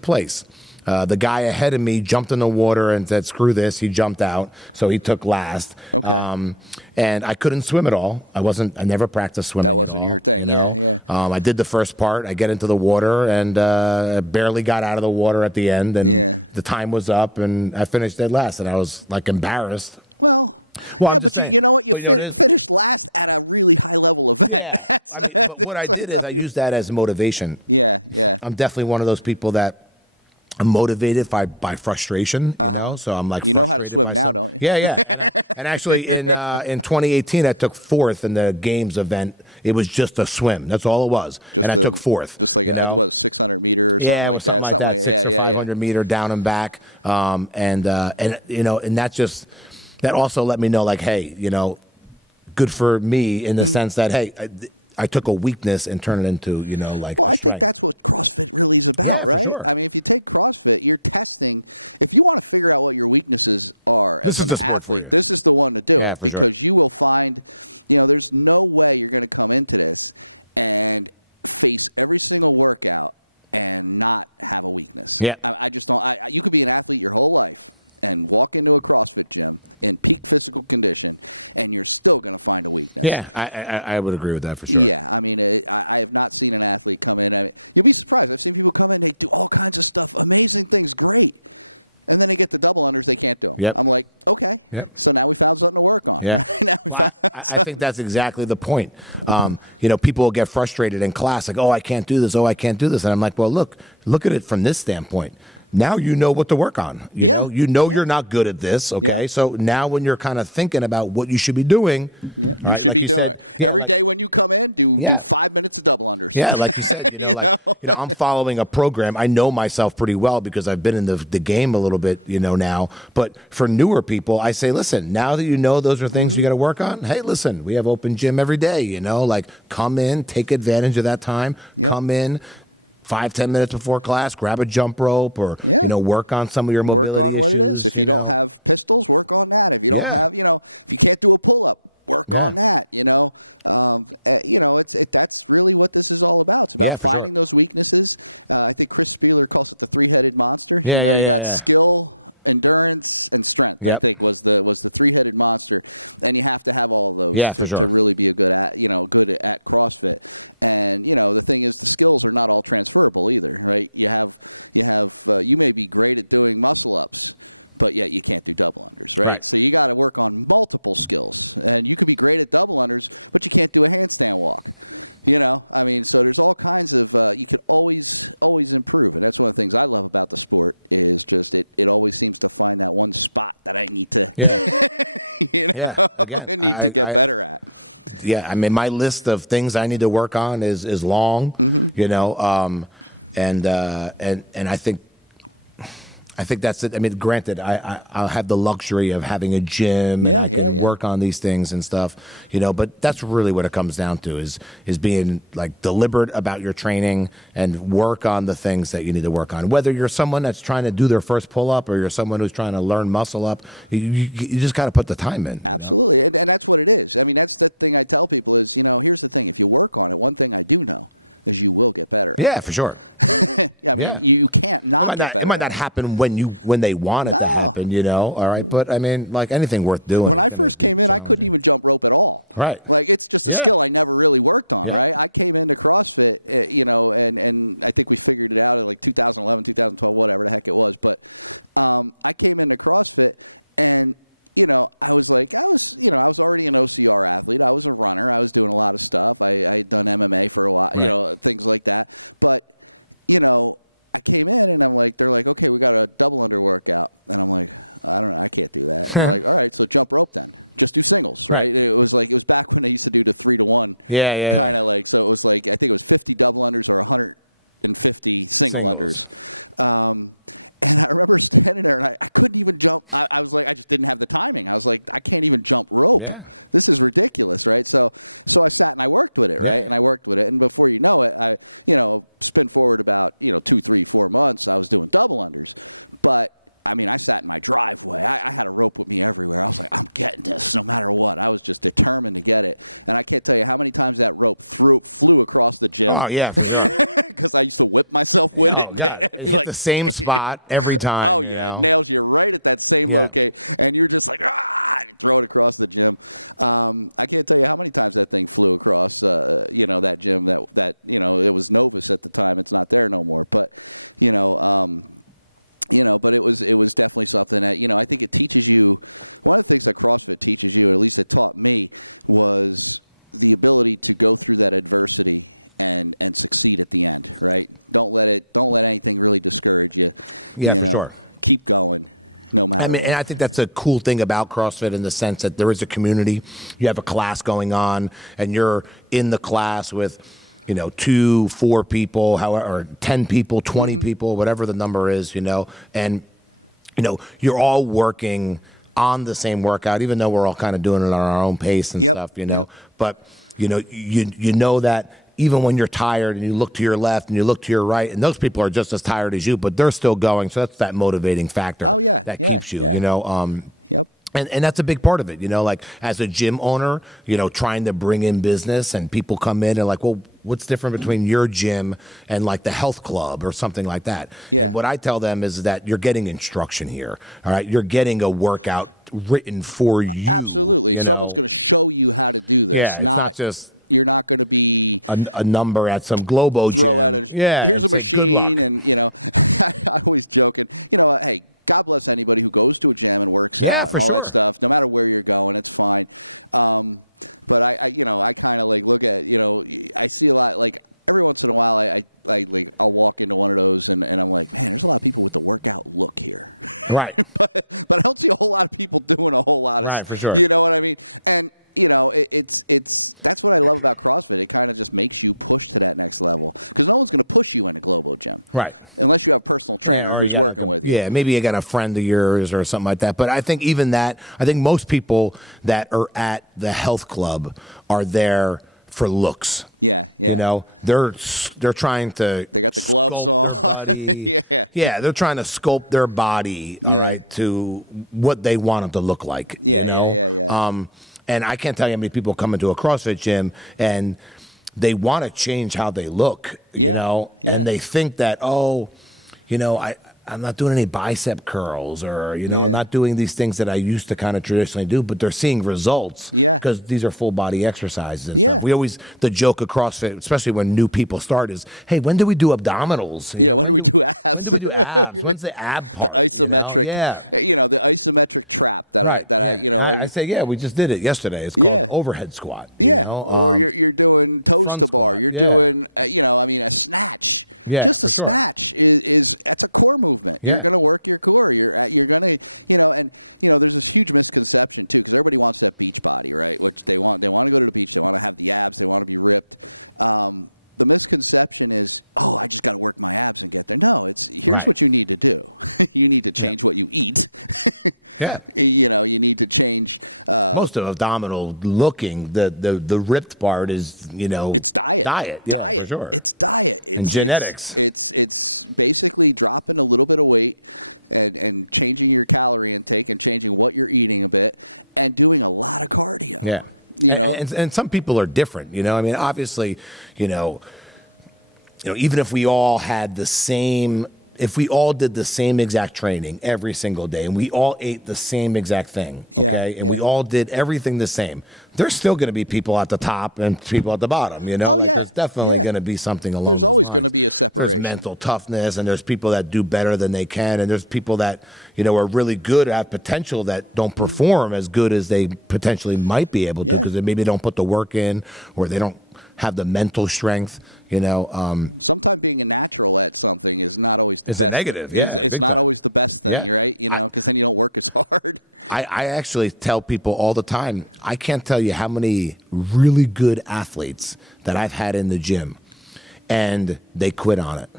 place. The guy ahead of me jumped in the water and said, screw this. He jumped out, so he took last. And I couldn't swim at all. I never practiced swimming at all, you know. I did the first part. I get into the water and barely got out of the water at the end, and the time was up, and I finished dead last, and I was, like, embarrassed. Well, I'm just saying. But you know what it is? Yeah. I mean, but what I did is I used that as motivation. I'm definitely one of those people that I'm motivated by frustration, you know. So I'm like frustrated by something. Yeah. And actually, in 2018, I took 4th in the games event. It was just a swim. That's all it was, and I took 4th. You know. Yeah, it was something like that, 600 or 500 meter down and back. And you know, and that also let me know, like, hey, you know, good for me in the sense that, hey, I took a weakness and turned it into, you know, like a strength. Yeah, for sure. This is the sport for you. Yeah, for sure. There's no way you're going to come into it and face every single workout and not have a weakness. Yeah. You could be an athlete your whole life and walk into a CrossFit gym in physical condition, and you're still going to find a weakness. Yeah, I would agree with that for sure. I mean, I have not seen an athlete come in and you'd be surprised. This is come in with amazing things, great. And then they get the double unders, they can't do it. Yep. I'm like, Yep. Yeah. Well, I think that's exactly the point. People will get frustrated in class, like, oh, I can't do this. Oh, I can't do this. And I'm like, well, look at it from this standpoint. Now you know what to work on. You know you're not good at this. Okay, so now when you're kind of thinking about what you should be doing, all right, like you said, like you said, I'm following a program. I know myself pretty well because I've been in the game a little bit, now. But for newer people, I say, listen, now that you know those are things you got to work on, hey, listen, we have open gym every day, like come in, take advantage of that time, come in 5-10 minutes before class, grab a jump rope or, work on some of your mobility issues, Yeah. Yeah. Really what this is all about. Yeah, for sure. Weaknesses, I think Chris Steele calls it the three-headed monster. Yeah. Endurance and strength. Yep. With the three-headed monster, and you have to have all of those. Yeah, for sure. Really be a good athlete. And the thing is, skills are not all transferable either, right? But you may be great at doing muscle ups, but yet you can't be double. Right. So you got to work on multiple skills. And you can be great at double unders, but you can't do a handstand walk. So there's all kinds of, you can always improve. And that's one of the things I love about the sport is just it always seems to find that one spot that every fit. Yeah. Yeah. Again, my list of things I need to work on is long, and I think that's it. I mean, granted, I'll have the luxury of having a gym and I can work on these things and stuff, but that's really what it comes down to is being like deliberate about your training and work on the things that you need to work on. Whether you're someone that's trying to do their first pull up or you're someone who's trying to learn muscle up, you just got to put the time in, And that's what it is. I mean, that's the thing I tell people is, here's the thing, if you work on it, one thing I do is you look better. Yeah, for sure. Yeah. It might not happen when they want it to happen, all right. But I mean, like anything worth doing is going to be challenging. Right. Yeah. Yeah. I came in with CrossFit, and I think we figured it out in 2011, 2012, whatever. I came in at CrossFit, and I was like, I was already an ACL athlete. I was a runner. I was doing a lot of stuff. I had done MMA for right. Things like that. But, and then they're like, okay, we got a double under workout. And I'm like, I can't do that. It's different. Right. It was like, they used to do the 3-to-1. Yeah. So it was like, I think it was 50 double unders over and 50 singles. And over together, I couldn't even jump. I was like, I didn't have the timing. I was like, I can't even jump. Yeah. This is ridiculous, right? So I found my work with it. Yeah. And I worked with it. And before you know it, been forward about 2, 3, 4 months. I was doing double unders. But I mean, I thought my I kind of rope me everywhere. Somehow I was just determined to get it. And I can't tell you how many times I threw across the field. Oh yeah, for sure. I used to whip myself. Oh God, it hit the same spot every time, You're right with that same yeah. And you just throw it across the gym. I can't tell you how many times that thing flew across, that gym. It was Memphis at the time. It's not there anymore. But, but it was definitely something that, I think it teaches you, one of the things that CrossFit teaches you, at least it taught me, was the ability to go through that adversity and succeed at the end, right? Don't let anything really discourage you. Yeah, for sure. Keep going. I mean, and I think that's a cool thing about CrossFit in the sense that there is a community. You have a class going on, and you're in the class with 2, 4 people, however, or 10 people, 20 people, whatever the number is, and, you're all working on the same workout, even though we're all kind of doing it on our own pace and stuff, but, you know that even when you're tired and you look to your left and you look to your right, and those people are just as tired as you, but they're still going. So that's that motivating factor that keeps you, And that's a big part of it, like as a gym owner, trying to bring in business and people come in and like, well, what's different between your gym and like the health club or something like that? And what I tell them is that you're getting instruction here. All right. You're getting a workout written for you, Yeah. It's not just a number at some Globo gym. Yeah. And say, good luck. Yeah, for sure. I kind of like look at, I see a lot, like, every once in a while, I'll walk into one of those and I'm like, look here. Right. Right, for sure. You know what I mean? And, it's what I love about CrossFit. It kind of just makes you push that next level. Because no one's going to put you in a global gym. Right. Unless you're a personal Yeah, or you got maybe you got a friend of yours or something like that. But I think even that, I think most people that are at the health club are there for looks. Yeah. They're trying to sculpt their body. Yeah, they're trying to sculpt their body, all right, to what they want them to look like, And I can't tell you how many people come into a CrossFit gym and they want to change how they look, and they think that, I'm not doing any bicep curls or, I'm not doing these things that I used to kind of traditionally do, but they're seeing results because these are full body exercises and stuff. The joke of CrossFit, especially when new people start, is, hey, when do we do abdominals? When do we do abs? When's the ab part? Yeah. Right. Yeah. And I say, yeah, we just did it yesterday. It's called overhead squat, front squat. Yeah. Yeah, for sure. Yeah. There's a huge misconception too. Everybody wants a beach body, right? But they want to go to the beach, they want to be real. The misconception is, I'm going to work my back together. No, right. What you need to do. You need to change what you eat. Yeah. You need to change. Most of abdominal looking, the ripped part is, diet. Yeah, for sure. And genetics. It's basically losing a little bit of weight and changing your calorie intake and changing what you're eating and doing a lot of things. Yeah. And some people are different, obviously, even if we all had if we all did the same exact training every single day and we all ate the same exact thing, okay, and we all did everything the same, there's still going to be people at the top and people at the bottom, there's definitely going to be something along those lines. There's mental toughness and there's people that do better than they can and there's people that, are really good at potential that don't perform as good as they potentially might be able to because they maybe don't put the work in or they don't have the mental strength, Is a negative, yeah, big time. Yeah. I actually tell people all the time, I can't tell you how many really good athletes that I've had in the gym and they quit on it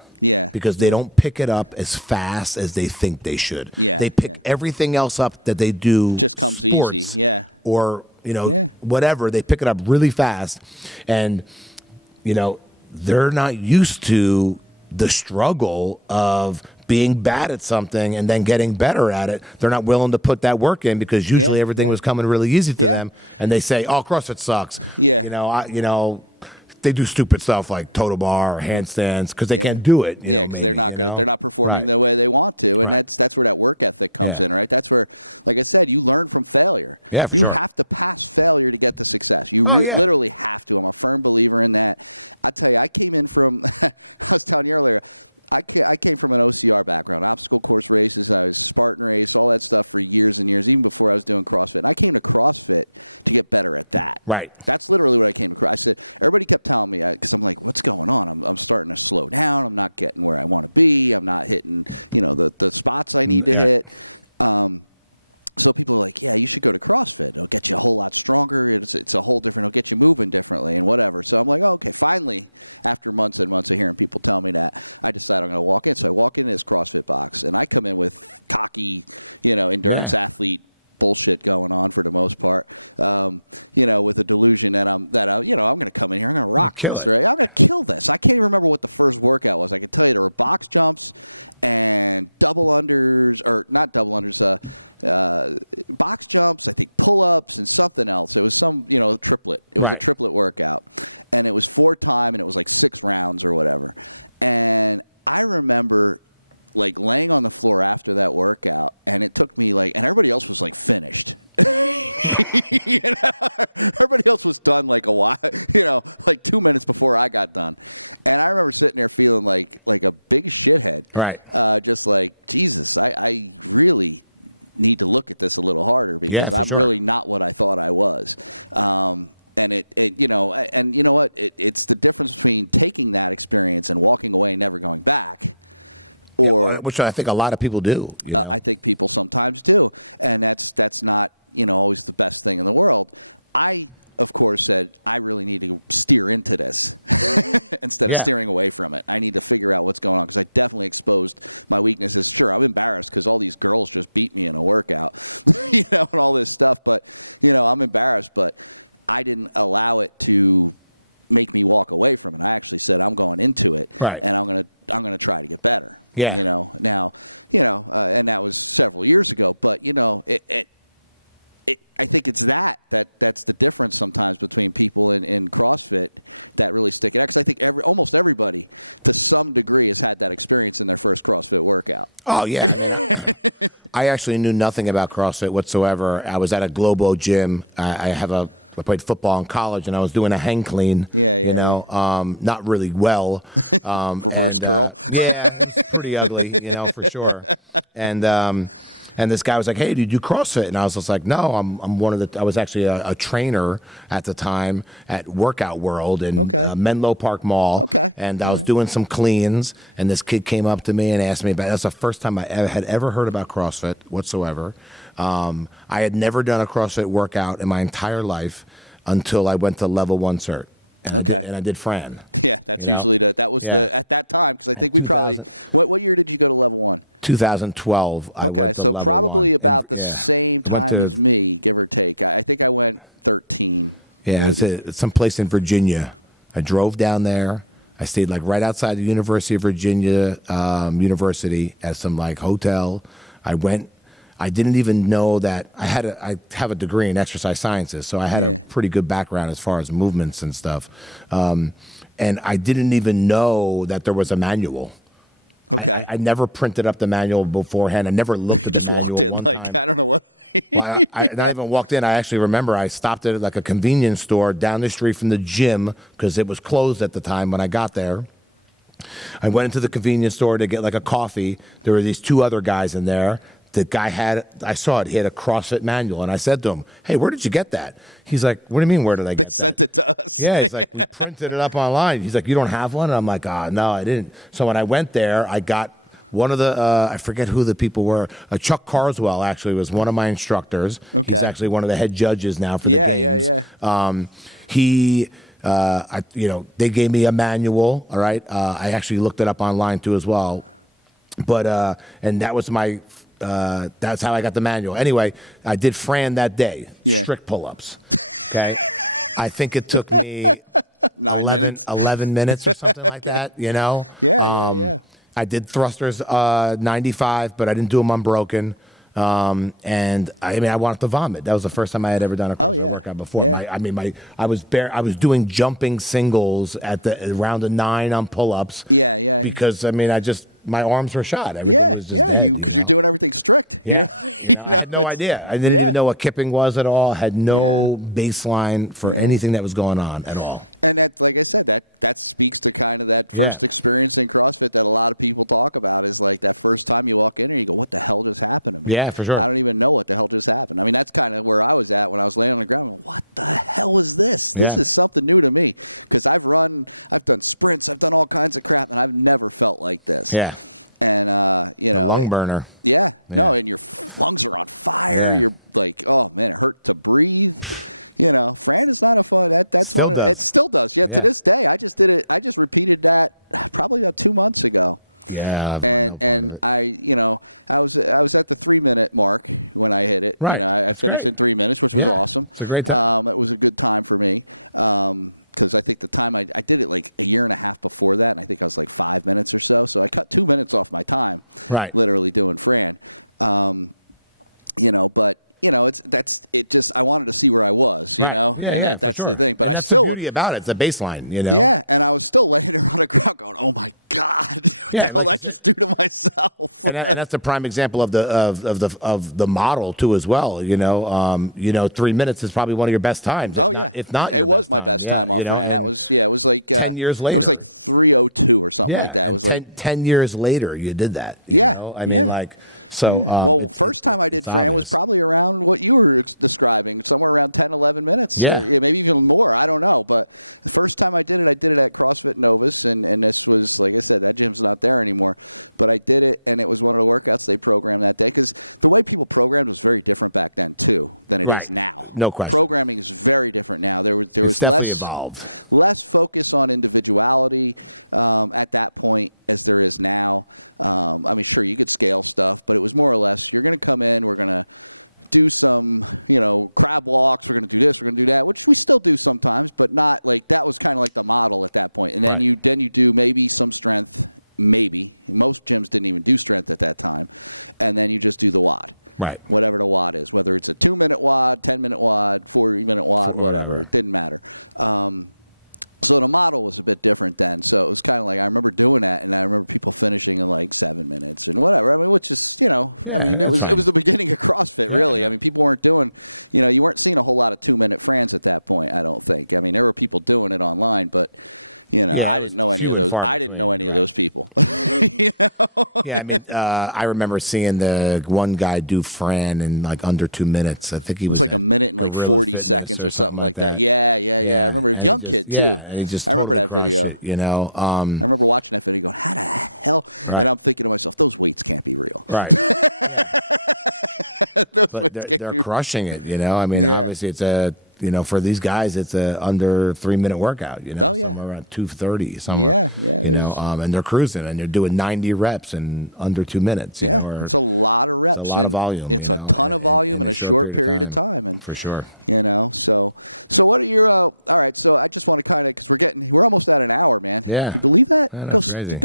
because they don't pick it up as fast as they think they should. They pick everything else up that they do, sports or, whatever, they pick it up really fast and, they're not used to the struggle of being bad at something and then getting better at it. They're not willing to put that work in because usually everything was coming really easy to them. And they say, oh, CrossFit sucks. They do stupid stuff like total bar or handstands because they can't do it, maybe, Right. Right. Yeah. Yeah, for sure. Oh, yeah. I came from an OPR background. Obstacle course races, partner race, all that stuff for years and years, even before I was doing CrossFit. Right. That's really what I came across it. I wouldn't keep telling me that. I'm like, what's the name? I'm starting to slow down. I'm not getting what I want to be. I'm not hitting, Right. You should go to CrossFit. It's a whole lot stronger. It's a whole different, gets you moving differently and whatever. So finally, after months and months of hearing people tell me that, I decided I'm going to walk into this CrossFit box. And I come in with, and bullshit going on for the most part. The delusion that I'm going to come in here. You kill it. I can't remember what the first workout was. Stumps and double unders, not double unders, and something else. There's some, triplet. Right. Triplet workout. And it was 4 times, and it was 6 rounds or whatever. And I remember, laying on the floor after that workout, and it took me, nobody else was finished. Somebody else was done, 2 minutes before I got done. And I remember sitting there feeling like a big shithead. Right. And I just Jesus, I really need to look at this a little harder. Yeah, for sure. Really not what I thought it was. Yeah, which I think a lot of people do, you know. I think people sometimes do. And that's not, always the best thing in the world. I, of course, said, I really need to steer into this. Instead of steering away from it. I need to figure out what's going on. I definitely exposed my weaknesses. I'm embarrassed because all these girls just beat me in the workout. All this stuff. But, I'm embarrassed, but I didn't allow it to make me walk away from that. I'm going into it. Right. And I'm going to yeah. Now, several years ago, but, I think it's not. That's the difference sometimes between people and really forgets. I think almost everybody, to some degree, has had that experience in their first CrossFit workout. Oh, yeah. I mean, I actually knew nothing about CrossFit whatsoever. I was at a Globo gym. I played football in college, and I was doing a hang clean, not really well. It was pretty ugly, for sure. And this guy was like, "Hey, do you do CrossFit?" And I was just like, "No, I was actually a trainer at the time at Workout World in Menlo Park Mall. And I was doing some cleans, and this kid came up to me and asked me about it. That's the first time I had ever heard about CrossFit whatsoever. I had never done a CrossFit workout in my entire life until I went to level 1 cert. And I did Fran, Yeah. At 2012, I went to level 1. And I went to, it's someplace in Virginia. I drove down there. I stayed right outside the University of Virginia University at some hotel. I went. I didn't even know that I have a degree in exercise sciences, so I had a pretty good background as far as movements and stuff. And I didn't even know that there was a manual. I never printed up the manual beforehand. I never looked at the manual one time. Well, I not even walked in. I actually remember I stopped at a convenience store down the street from the gym because it was closed at the time when I got there. I went into the convenience store to get a coffee. There were these 2 other guys in there. The guy I saw it, he had a CrossFit manual. And I said to him, "Hey, where did you get that?" He's like, "What do you mean, where did I get that?" Yeah, he's like, "We printed it up online." He's like, "You don't have one?" And I'm like, "No, I didn't." So when I went there, I got one of the, I forget who the people were. Chuck Carswell actually was one of my instructors. He's actually one of the head judges now for the games. They gave me a manual. All right. I actually looked it up online too as well. But, and that was that's how I got the manual. Anyway, I did Fran that day, strict pull-ups. Okay. I think it took me 11 minutes or something like that, I did thrusters 95, but I didn't do them unbroken. And I wanted to vomit. That was the first time I had ever done a CrossFit workout before. I was doing jumping singles at the round of 9 on pull-ups because my arms were shot. Everything was just dead, Yeah. I had no idea. I didn't even know what kipping was at all. I had no baseline for anything that was going on at all. Yeah. Yeah, for sure. Yeah. Yeah. The lung burner. Yeah. Yeah. Still does. Yeah. Yeah, I've no part of it. I was at the 3-minute mark when I hit it. Right. That's great. Yeah. It's a great time. It was a good time for me. I think the time I did it a year before that, I think I was 5 minutes or so. So I got 2 minutes off my time. Right. Literally doing the thing. It just, I wanted to see where I was. Right. Yeah, for sure. And that's the beauty about it. It's a baseline, And I was still Yeah, like you said. And that's a prime example of the model too as well. 3 minutes is probably one of your best times, if not your best time. Yeah, and 10 years later. Yeah, and 10 years later you did that. So it's obvious. Yeah. Maybe even more. I don't know, but the first time I did it at CrossFit Novus, and this was, like I said, that gym's not there anymore. but I did it, and it was going to work as a program. And the way people program is very different back then, too. Right. No question. Programming is very different now. It's definitely evolved. Less focus on individuality at that point as there is now. I mean, sure, you could scale stuff, but it was more or less, we're going to come in, we're going to do some, crab walks, we're going to do this, we're going to do that, which we still do sometimes, but not like, that was kind of like the model at that point. And right. Then you do maybe some strength, maybe. Most gyms didn't even do strength at that time. And then you just do the WOD. Right. Whatever the WOD is, whether it's a 2-minute WOD, 10-minute WOD, 4-minute WOD. For whatever. It didn't matter. The model was a bit different then, so it was kind of like, I remember doing it, and I remember anything in like 10 minutes. Which is, yeah, that's fine. Yeah. People weren't doing, you weren't doing a whole lot of 2-minute frames at that point, I don't think. I mean, there were people doing it online, but, yeah, it was few and far between, right. Yeah, I mean, I remember seeing the one guy do Fran in like under 2 minutes. I think he was at Gorilla Fitness or something like that. Yeah, and he just totally crushed it, Right. Right. Yeah. But they're crushing it, I mean, obviously it's for these guys it's a under 3-minute workout, somewhere around 2:30, somewhere, and they're cruising and they're doing 90 reps in under 2 minutes, or it's a lot of volume, in a short period of time, for sure. Yeah, that's crazy.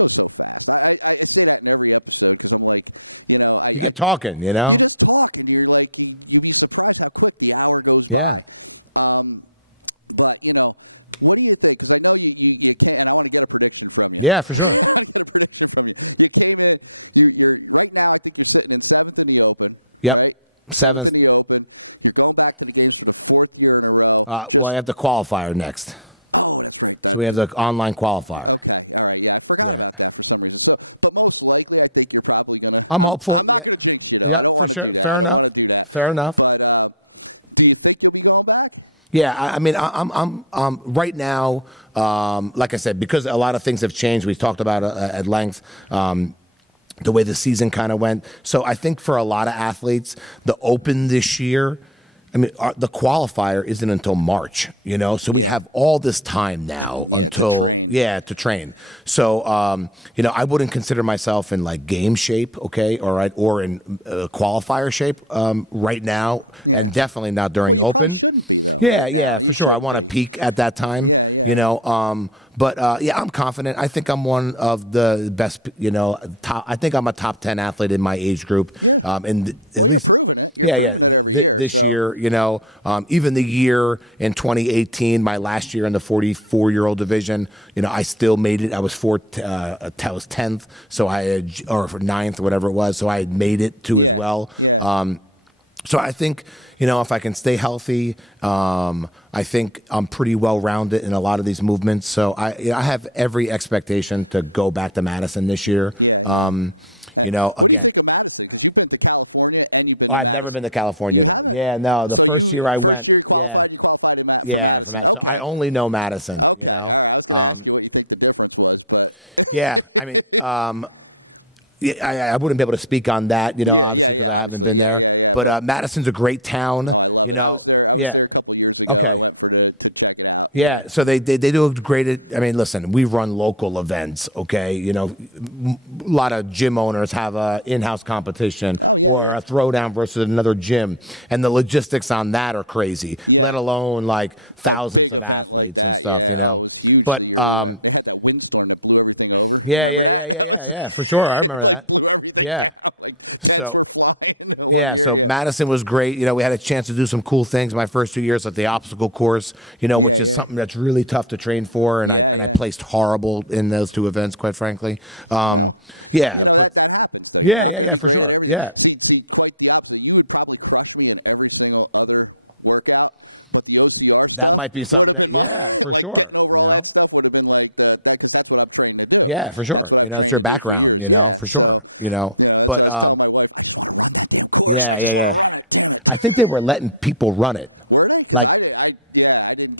You get talking, Yeah. Yeah, for sure. Yep, 7th. Well, I have the qualifier next. So we have the online qualifier. Yeah. I'm hopeful. Yeah, for sure. Fair enough. Yeah, I mean, I'm right now. Like I said, because a lot of things have changed. We've talked about at length. The way the season kind of went. So I think for a lot of athletes, the Open this year, I mean, the qualifier isn't until March, so we have all this time now until, to train. So, I wouldn't consider myself in like game shape, okay, all right, or in qualifier shape right now, and definitely not during Open. Yeah, for sure. I want to peak at that time, but I'm confident. I think I'm one of the best, I think I'm a top 10 athlete in my age group, and at least. Yeah. This year, even the year in 2018, my last year in the 44-year-old division, I still made it. I was 10th, so I had, or for 9th, or whatever it was. So I had made it too as well. So I think, if I can stay healthy, I think I'm pretty well rounded in a lot of these movements. So I have every expectation to go back to Madison this year. Again. Oh, I've never been to California though. Yeah, no. The first year I went, from that. So I only know Madison. Yeah. I mean, I wouldn't be able to speak on that. Obviously because I haven't been there. But Madison's a great town. Yeah. Okay. Yeah, so they do a great. I mean, listen, we run local events, okay? A lot of gym owners have a in-house competition or a throwdown versus another gym, and the logistics on that are crazy. Let alone like thousands of athletes and stuff, But yeah, for sure. I remember that. Yeah. So Madison was great. We had a chance to do some cool things my first 2 years at the obstacle course, which is something that's really tough to train for. And I placed horrible in those two events, quite frankly. For sure. Yeah. That might be something that, for sure. Yeah, for sure. It's your background, for sure. But, yeah. I think they were letting people run it. Like,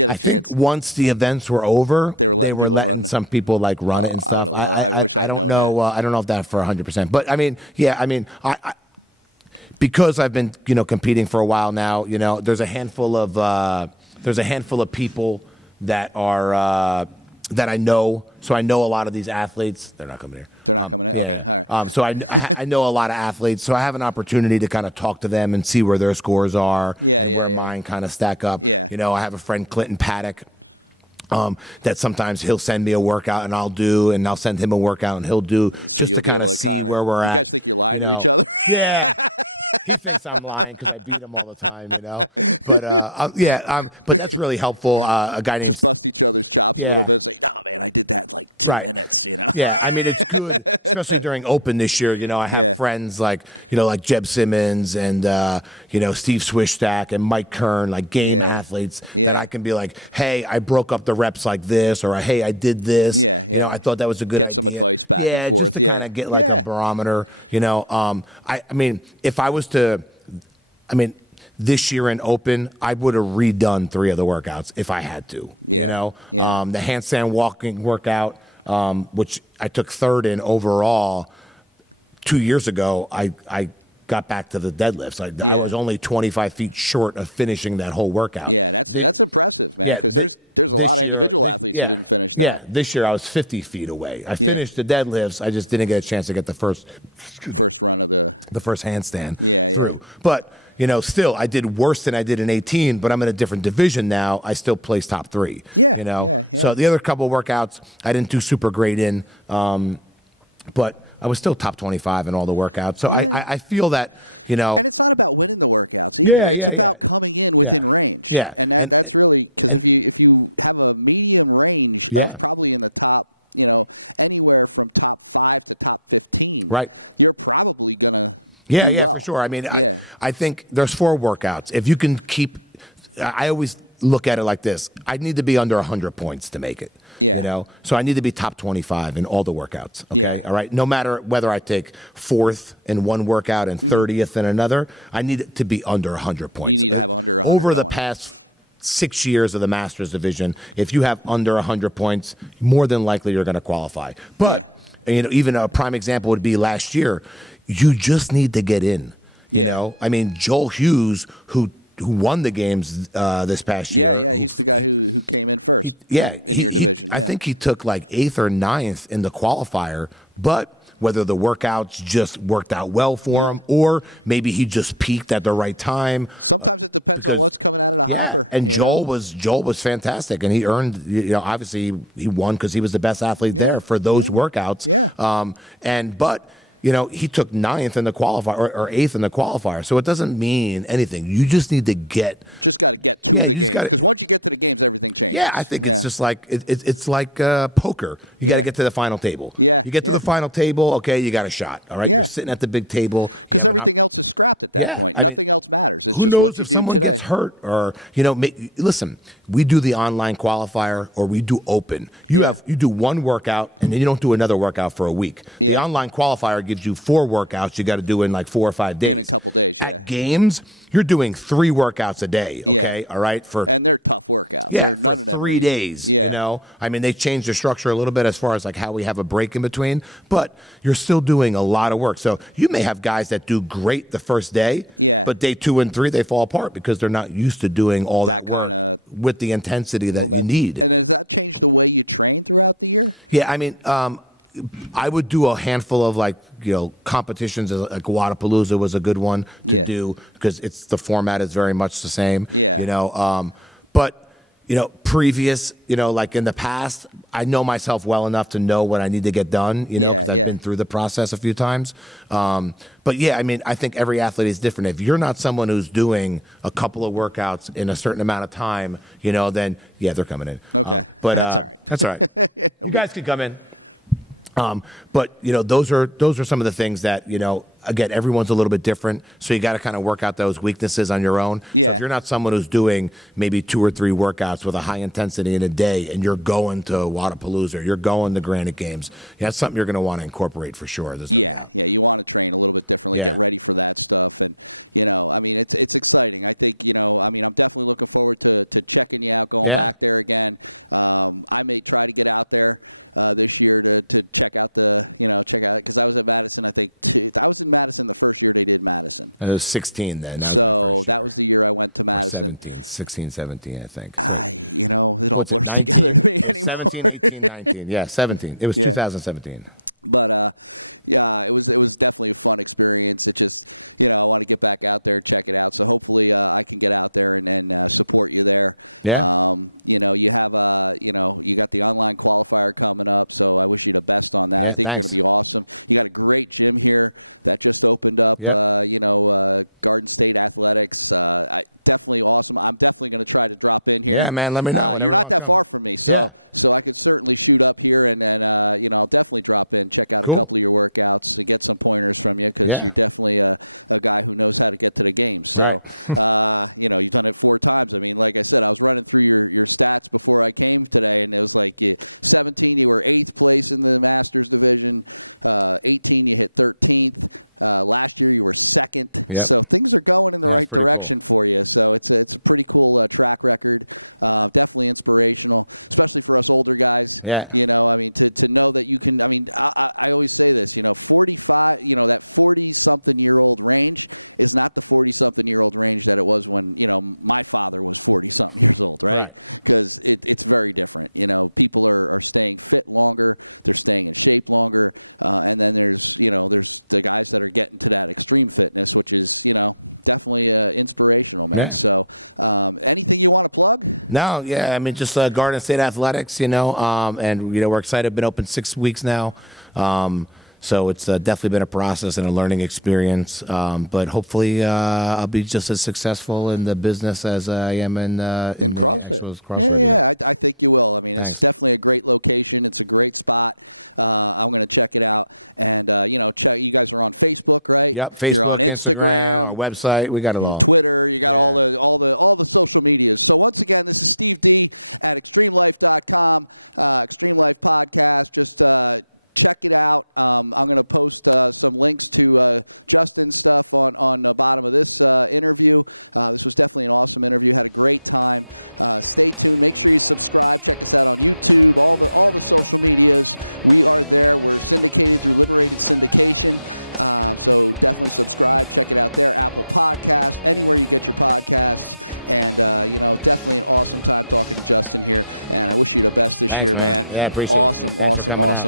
I think once the events were over, they were letting some people like run it and stuff. I don't know. I don't know if that for 100%. But I mean, yeah. I mean, I because I've been competing for a while now. There's a handful of people that are that I know. So I know a lot of these athletes. They're not coming here. So I know a lot of athletes, so I have an opportunity to kind of talk to them and see where their scores are and where mine kind of stack up. I have a friend, Clinton Paddock, that sometimes he'll send me a workout and I'll send him a workout and he'll do, just to kind of see where we're at. Yeah. He thinks I'm lying because I beat him all the time. But that's really helpful. A guy named Right. Yeah, I mean, it's good, especially during Open this year. I have friends like Jeb Simmons and, Steve Swishstack and Mike Kern, like game athletes that I can be like, hey, I broke up the reps like this, or hey, I did this. I thought that was a good idea. Yeah, just to kind of get like a barometer, I mean, if I was to, this year in Open, I would have redone 3 of the workouts if I had to, the handstand walking workout, which I took 3rd in overall 2 years ago. I got back to the deadlifts. I was only 25 feet short of finishing that whole workout. This year I was 50 feet away. I finished the deadlifts. I just didn't get a chance to get the first handstand through. But, still, I did worse than I did in 18, but I'm in a different division now. I still placed top 3, So the other couple of workouts, I didn't do super great in, but I was still top 25 in all the workouts. So I feel that, Yeah. And yeah. Right. Yeah, for sure. I mean, I think there's 4 workouts. If you can keep, I always look at it like this. I need to be under 100 points to make it, So I need to be top 25 in all the workouts, okay? All right? No matter whether I take 4th in one workout and 30th in another, I need it to be under 100 points. Over the past 6 years of the Masters division, if you have under 100 points, more than likely you're going to qualify. But, even a prime example would be last year. You just need to get in, I mean, Joel Hughes, who won the games this past year, I think he took like 8th or 9th in the qualifier, but whether the workouts just worked out well for him or maybe he just peaked at the right time, and Joel was fantastic, and he earned, obviously he won because he was the best athlete there for those workouts, but he took 9th in the qualifier or 8th in the qualifier. So it doesn't mean anything. You just need to get, you just got to, I think it's just like, it's like poker. You got to get to the final table. You get to the final table, okay, you got a shot. All right. You're sitting at the big table. You have an I mean, who knows if someone gets hurt or, listen, we do the online qualifier or we do Open. You do one workout and then you don't do another workout for a week. The online qualifier gives you 4 workouts you got to do in like 4 or 5 days. At games, you're doing 3 workouts a day, okay? All right? For 3 days, I mean, they changed the structure a little bit as far as like how we have a break in between, but you're still doing a lot of work. So you may have guys that do great the first day, but day 2 and 3, they fall apart because they're not used to doing all that work with the intensity that you need. Yeah, I mean, I would do a handful of like, competitions. Like Wadapalooza was a good one to do because the format is very much the same, but previous, like in the past, I know myself well enough to know what I need to get done, because I've been through the process a few times. But yeah, I mean, I think every athlete is different. If you're not someone who's doing a couple of workouts in a certain amount of time, then yeah, they're coming in. But that's all right. You guys can come in. But those are some of the things that, again, everyone's a little bit different. So you got to kind of work out those weaknesses on your own. So if you're not someone who's doing maybe 2 or 3 workouts with a high intensity in a day and you're going to Wadapalooza, you're going to Granite Games, that's something you're going to want to incorporate for sure. There's no doubt. Yeah. in the alcohol Yeah. sector, and I may try to get out there this year to check out the medicine. I think Justin Lasala the first year they did medicine. I was 16 then. That was my first year. Or 17, 16, 17, I think. Sorry. What's it, 19? It's 17, 18, 19. Yeah, 17. It was 2017. Yeah, hopefully it's definitely a fun experience. It's just, I want to get back out there, check it out. So hopefully I can get out there and support you there. Yeah. You have the online class that are coming up. So I wish you the best one. Yeah, thanks. Awesome. We got a great gym here that just opened up. Yep. Garden State Athletics. Definitely awesome. I'm definitely going to try to drop in. Yeah, man, let me know whenever you want to come. Yeah. So I can certainly shoot up here and then, definitely drop in, check out Cool. your workouts and get some pointers from you. Yeah. Definitely a guy who knows how to get to the games. Right. You've done it 4 times. I mean, like I said, you're going through your stats before the games today, and it's like you were 8th place in the Masters division, 18 is the 13th, last year you were 2nd. Yep. So things are going Yeah, it's pretty cool. for you. So it's a pretty cool track record. Definitely inspirational, especially for the older guys. Yeah. To know that you can, I always say this, that 40-something-year-old range is not the 40-something-year-old range that it was when, my father was 40-something. Right. It's very different. People are staying fit longer, they're staying safe longer, and then there's the guys that are getting to that extreme fitness, which is, definitely inspirational. Yeah. So, anything you want to plug? No, yeah, I mean, just Garden State Athletics, and, we're excited. Been open 6 weeks now. So it's definitely been a process and a learning experience. But hopefully I'll be just as successful in the business as I am in the actual CrossFit. Yeah. Thanks. It's a great location. It's a great spot. I'm going to check it out. And, you guys are on Facebook, right? Yep, Facebook, Instagram, our website. We got it all. Yeah. Social media. So once you guys can see things, XtremeLyfe.com, XtremeLyfe Podcast, just check it out. I'm going to post some links to Justin's stuff on the bottom of this interview. This was definitely an awesome interview. A great Thanks, man. Yeah, appreciate it, Steve. Thanks for coming out.